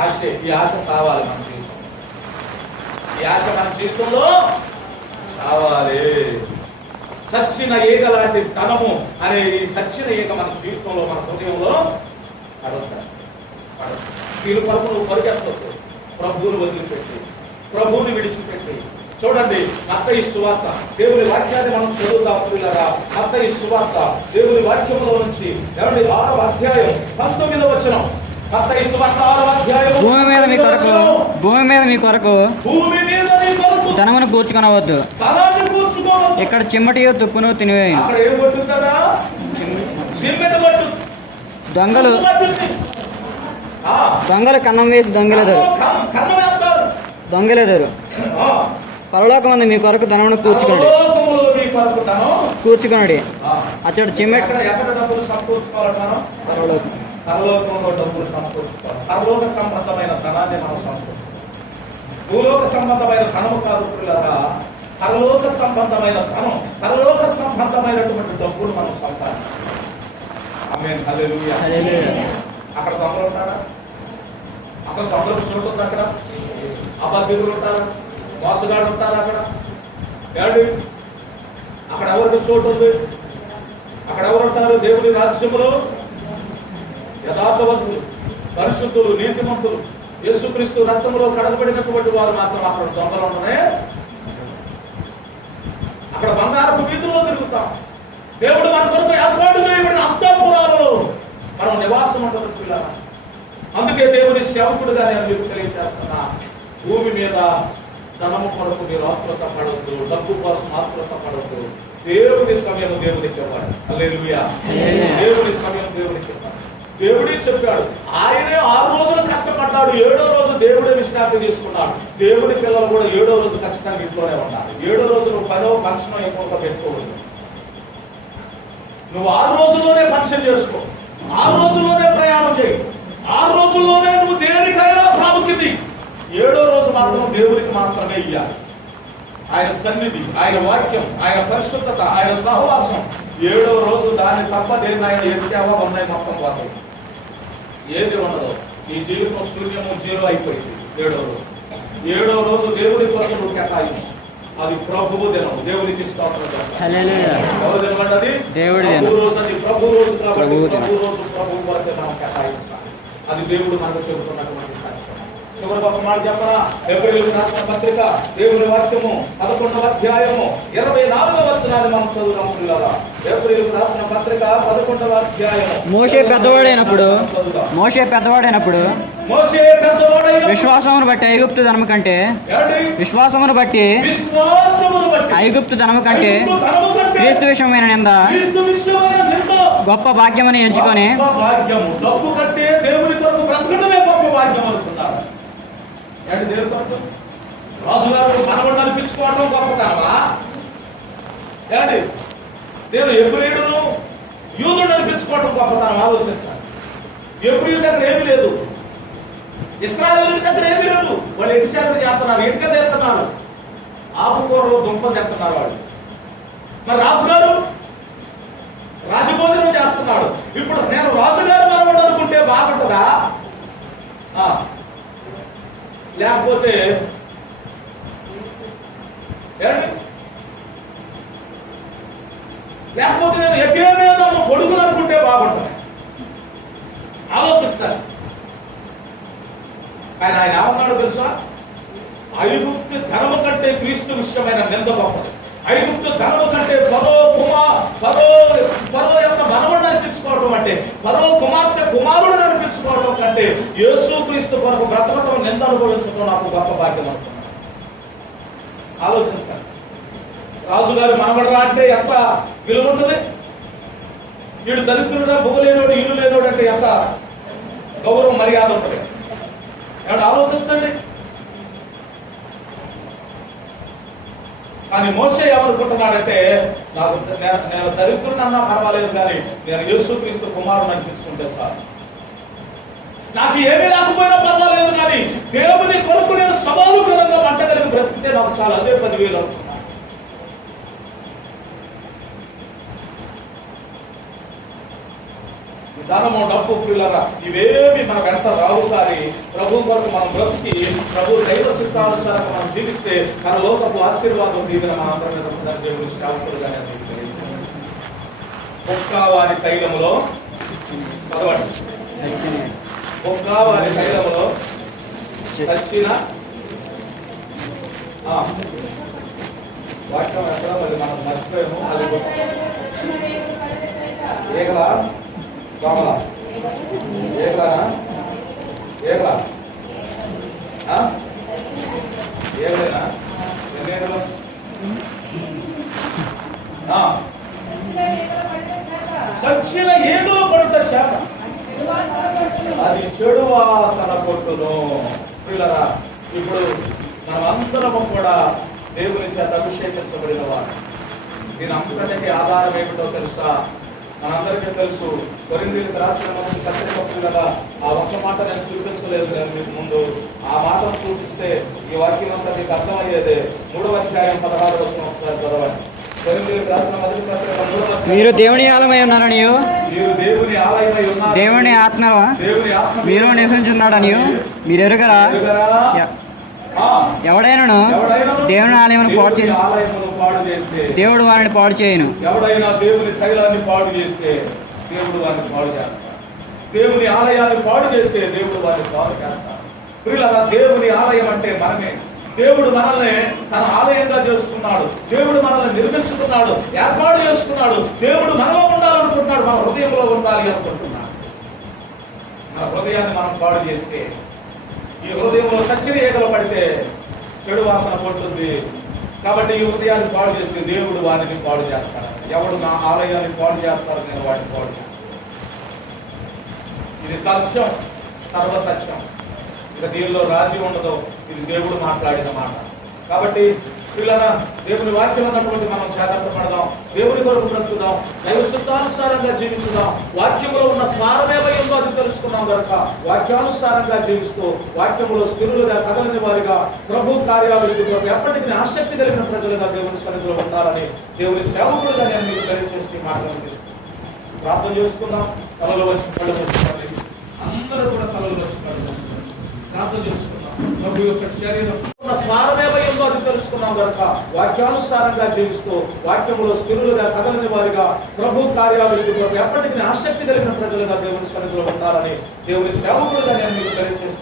ఆశే, ఈ ఆశ సావాలి మన జీవితం. ఈ ఆశ మన జీవితంలో సావాలి. సచ్చిన ఈగ లాంటి ధనము అనే ఈ సచ్చిన ఈగ మన జీవితంలో, మన హృదయంలో పడుతుంది. దీని కొరకు నువ్వు పరిగెత్తొద్దు, ప్రభువుని వదిలిపెట్టి, ప్రభువుని విడిచిపెట్టి. చూడండి మత్తయి సువార్త, దేవుని వాక్యాన్ని మనం చదువుతాం పిల్లగా. మత్తయి సువార్త దేవుని వాక్యంలో నుంచి 6వ అధ్యాయం 19వ వచనం. మత్తయి సువార్త 6వ అధ్యాయం భూమి మీద మీ కొరకు ధనమును కూర్చుకొనవద్దు, ఇక్కడ చిమ్మటియు తుప్పును తినివేయు. దొంగలు కన్నం వేసి దొంగలేదారు. పరలోకమందు మీ కొరకు ధనమును కూర్చుకొనడి. అచ్చడు చిమ్మెట్ పరలోకంలో డబ్బులు సమకూర్చుకోవాలి. పరలోక సంబంధమైన ధనాన్ని మనం సమకూర్చుకోవాలి. భూలోక సంబంధమైన ధనము కాదు పిల్లరా, పరలోక సంబంధమైన ధనం, పరలోక సంబంధమైనటువంటి డబ్బులు మనం సంపాదించాలి. ఆమేన్, హల్లెలూయా. అక్కడ దొంగలు ఉంటారా? అసలు దొంగలకు చోటు ఉంది అక్కడ? అబద్ధికులు ఉంటారా? మోసగాడు ఉంటారా అక్కడ? ఏడు అక్కడ ఎవరికి చోటు ఉంది? అక్కడ ఎవరు ఉంటారు? దేవుని రాజ్యములో యథార్థవంతులు, పరిశుద్ధులు, నీతిమంతులు, యేసుక్రీస్తు రక్తములో కడగబడినటువంటి వారు మాత్రం అక్కడ దొంగలు ఉన్నాయి. అక్కడ బంగారపు వీధుల్లో తిరుగుతాం. దేవుడు మన కొరకు ఏర్పాటు చేయబడిన అంతఃపురాలలో మనం నివాసం ఉంటుంది పిల్లలు. అందుకే దేవుని సేవకుడుగా నేను మీకు తెలియజేస్తున్నా, భూమి మీద ధనము కొరకు మీరు ఆత్రుత పడవద్దు, డబ్బు కోసం ఆత్రుత పడవద్దు. దేవుని సమయం దేవునికి ఇవ్వాలి. హల్లెలూయా. దేవుని సమయం దేవునికి ఇవ్వాలి. దేవుడే చెప్పాడు, ఆయనే 6 రోజులు కష్టపడ్డాడు, 7వ రోజు దేవుడే విశ్రాంతి తీసుకున్నాడు. దేవుడి పిల్లలు కూడా 7వ రోజు ఖచ్చితంగా ఇంట్లోనే ఉండాలి. 7వ రోజు నువ్వు 10వ ఫంక్షన్ ఎక్కువగా పెట్టుకోవద్దు. నువ్వు 6 రోజుల్లోనే ఫంక్షన్ చేసుకో, 6 రోజుల్లోనే ప్రయాణం చేయి, 6 రోజుల్లోనే నువ్వు దేనికైనా ప్రాముఖ్యత. 7వ రోజు మాత్రం దేవుడికి మాత్రమే ఇయ్యాలి. ఆయన సన్నిధి, ఆయన వాక్యం, ఆయన పరిశుద్ధత, ఆయన సహవాసం. 7వ రోజు దాన్ని తప్ప దేని ఆయన ఎత్తావా ఉన్నాయి మొత్తం పోతాయి. ఏది ఉండదు. నీ జీవితం శూన్యము, 0 అయిపోయింది. 7వ రోజు దేవుడి కొరకు నువ్వు కేటాయించు. అది ప్రభువు దినం, దేవునికి స్తోత్రం. ఎవరు దినం అంటే అది దేవుడి రోజు, అది ప్రభు రోజు. కాబట్టి ప్రభు రోజు ప్రభువు కొరకే మనం కేటాయించాలి. అది దేవుడు మనకు చెబుతున్నటువంటి సాక్ష్యం. చివరికి ఒక మాట చెప్పరా? ఎబ్రీయులకు రాసిన పత్రిక దేవుని వాక్యము 11వ అధ్యాయము 24వ వచనాన్ని మనం చదువుదాం పిల్లరా. ఎబ్రీయులకు రాసిన పత్రిక 11వ అధ్యాయము. మోషే పెద్దవాడైనప్పుడు విశ్వాసమును బట్టి ఐగుప్తు ధనము కంటే ఐగుప్తు ధనము కంటే క్రీస్తు విషయమైన నింద గొప్ప భాగ్యమని ఎంచుకొని డబ్బు కంటే దేవుని కొరకు బ్రతకడమే గొప్ప భాగ్యం అనుకున్నారు. దేవుని కొరకు రాజుగారు మనవడు అనిపించుకోవడం గొప్ప కావా? ఏమండి, నేను ఎబ్రీయుడును యూదుడు అనిపించుకోవడం గొప్పతనం. ఆలోచించాలి. ఎబ్రీయుడి దగ్గర ఏమీ లేదు, ఇశ్రాయేలు దగ్గర ఏమీ లేదు. వాళ్ళు ఎటు చేతులు చేస్తున్నారు, ఎటుక తెస్తున్నారు, ఆకుకూరలు దుంపలు తెస్తున్నారు వాళ్ళు. మరి రాజుగారు రాజభోజనం చేస్తున్నాడు. ఇప్పుడు నేను రాజుగారు మనవడు అనుకుంటే బాగుంటుందా? లేకపోతే లేకపోతే ఏమండి, లేకపోతే నేను ఎక్కే మీద కొడుకుని అనుకుంటే బాగుంటుంది. ఆలోచించాలి. కానీ ఆయన ఏమన్నాడు తెలుసా? ఐగుప్తు ధనము కంటే క్రీస్తు విషయమైన నింద గొప్పది. ఐగుప్తు ధనము కంటే ఫరో యొక్క మనవడిని అనిపించుకోవడం అంటే, ఫరో కుమార్తె కుమారుడిని అనిపించుకోవడం కంటే యేసు క్రీస్తు కొరకు బ్రతకటం, నింద అనుభవించడం నాకు గొప్ప భాగ్యం అనుకున్నాను. ఆలోచించాలి. రాజుగారి మనవడరా అంటే ఎంత విలువ ఉంటుంది? వీడు దరిద్రుడా, బొగలేనోడు, ఇల్లు లేనోడు అంటే ఎంత గౌరవం, మర్యాద ఉంటుంది. ఏమంటే ఆలోచించండి. కానీ మోషే ఏమనుకుంటున్నాడంటే, నేను దరిద్రుడన్నా పర్వాలేదు, కానీ నేను యేసుక్రీస్తు కుమారుని అనిపించుకుంటే చాలు. నాకు ఏమీ లేకపోయినా పర్వాలేదు, కానీ దేవుని కొరకు నేను సమానుకరంగా వంటగలిగి బ్రతికితే నాకు చాలు. అదే 10,000 అనుకున్నాను. ధనము, డబ్బు, పిల్లరా ఇవేమి మన వెంట రావు. కానీ ప్రభు కొరకు మనం బ్రతికి ప్రభు దైవ చిత్తానుసారంగా మనం జీవిస్తే పరలోకపు ఆశీర్వాదం దీవెన మనందరి మీద ఉందని దేవుడు శ్రావకుడుగానే ఒక్కవారి తైలములో చదవండి. ఒక్కవారి తైలములో చచ్చిన వాక్యం ఎక్కడ మళ్ళీ మనం మర్చిపోయాము. అది ఏగలా కామలా ఏగలానా ఏగలా ఏగలేనా ఎన్నేగలు సచ్చిన ఏగలు పడుట చేత అది చెడు వాసన కొట్టును. పిల్లరా, ఇప్పుడు మనమందరము కూడా దేవుని చేత అభిషేకించబడిన వారు. దీని అంతటికి ఆధారం ఏమిటో తెలుసా? మనందరికీ తెలుసు. కొరింథీయులకు రాసిన మొదటి పత్రిక పిల్లగా ఆ ఒక్క మాట నేను చూపించలేదు. నేను మీకు ముందు ఆ మాటను చూపిస్తే ఈ వాక్యం అంతా మీకు అర్థమయ్యేదే. 3వ అధ్యాయం 16వ వచనం ఒకసారి చదవండి. కొరింథీయులకు రాసిన మొదటి పత్రిక 3వ అధ్యాయం. మీరు దేవుని ఆలయమై ఉన్నారని, మీరు దేవుని ఆలయమై ఉన్నారు, దేవుని ఆత్మ మీరు నివసించున్నాడని మీరు ఎరుగరా? ఎవడైనాను దేవుని ఆలయమును పాడు చేస్తే దేవుడు వారిని పాడు చేయను. ఎవడైనా దేవుని తైలాన్ని పాడు చేస్తే దేవుడు వారిని పాడు చేస్తాడు. దేవుని ఆలయాన్ని పాడు చేస్తే దేవుడు వారిని పాడు చేస్తాడు. ప్రియులారా, దేవుని ఆలయం అంటే మనమే. దేవుడు మనల్ని తన ఆలయంగా చేసుకున్నాడు. దేవుడు మనల్ని నిర్మించుకున్నాడు, ఏర్పాటు చేసుకున్నాడు. దేవుడు మనలో ఉండాలనుకుంటున్నాడు, మన హృదయంలో ఉండాలి అనుకుంటున్నాడు. మన హృదయాన్ని మనం పాడు చేస్తే, ఈ హృదయంలో చచ్చిన ఈగలు పడితే చెడు వాసన పడుతుంది. కాబట్టి ఈ హృదయాన్ని పాడు చేస్తే దేవుడు వారిని పాడు చేస్తాడు. ఎవడు నా ఆలయాన్ని పాడు చేస్తాడు, నేను వాటిని పాడు చేస్తాను. ఇది సత్యం, సర్వసత్యం. ఇక దీనిలో రాజీ ఉండదు. ఇది దేవుడు మాట్లాడిన మాట. కాబట్టి పిల్లరా, దేవుని వాక్యం అన్నటువంటి మనం జాగ్రత్త పడదాం. దేవుని కొరకు బ్రతుకుదాం. దైవ చిత్తానుసారంగా జీవించుదాం. వాక్యంలో ఉన్న సారమేమై ఉందో అది తెలుసుకున్నాం కనుక వాక్యానుసారంగా జీవిస్తూ వాక్యంలో స్థిరులుగా కదలని వారిగా ప్రభు కార్యాలు ఎప్పటికీ ఆసక్తి కలిగిన ప్రజలుగా దేవుని సన్నిధిలో ఉండాలని దేవుని సేవకులుగా నేను మీకు తెలియజేసి మాటలు తీసుకుంటాను. ప్రార్థన చేసుకుందాం. తలలు వచ్చి కళ్ళు వచ్చి అందరూ కూడా తలలు వచ్చి కళ్ళు ప్రార్థన చేసుకుందాం. ప్రభు యొక్క శరీరం సారమేమై ఉందో అది తెలుసుకున్నాం కనుక వాక్యానుసారంగా జీవిస్తూ వాక్యంలో స్థిరులుగా కదలని వారిగా ప్రభు కార్యాలు ఎప్పటికీ ఆసక్తి కలిగిన ప్రజలుగా దేవుని సన్నిధిలో ఉండాలని దేవుని సేవకులుగా నేను మీకు తెలియజేసి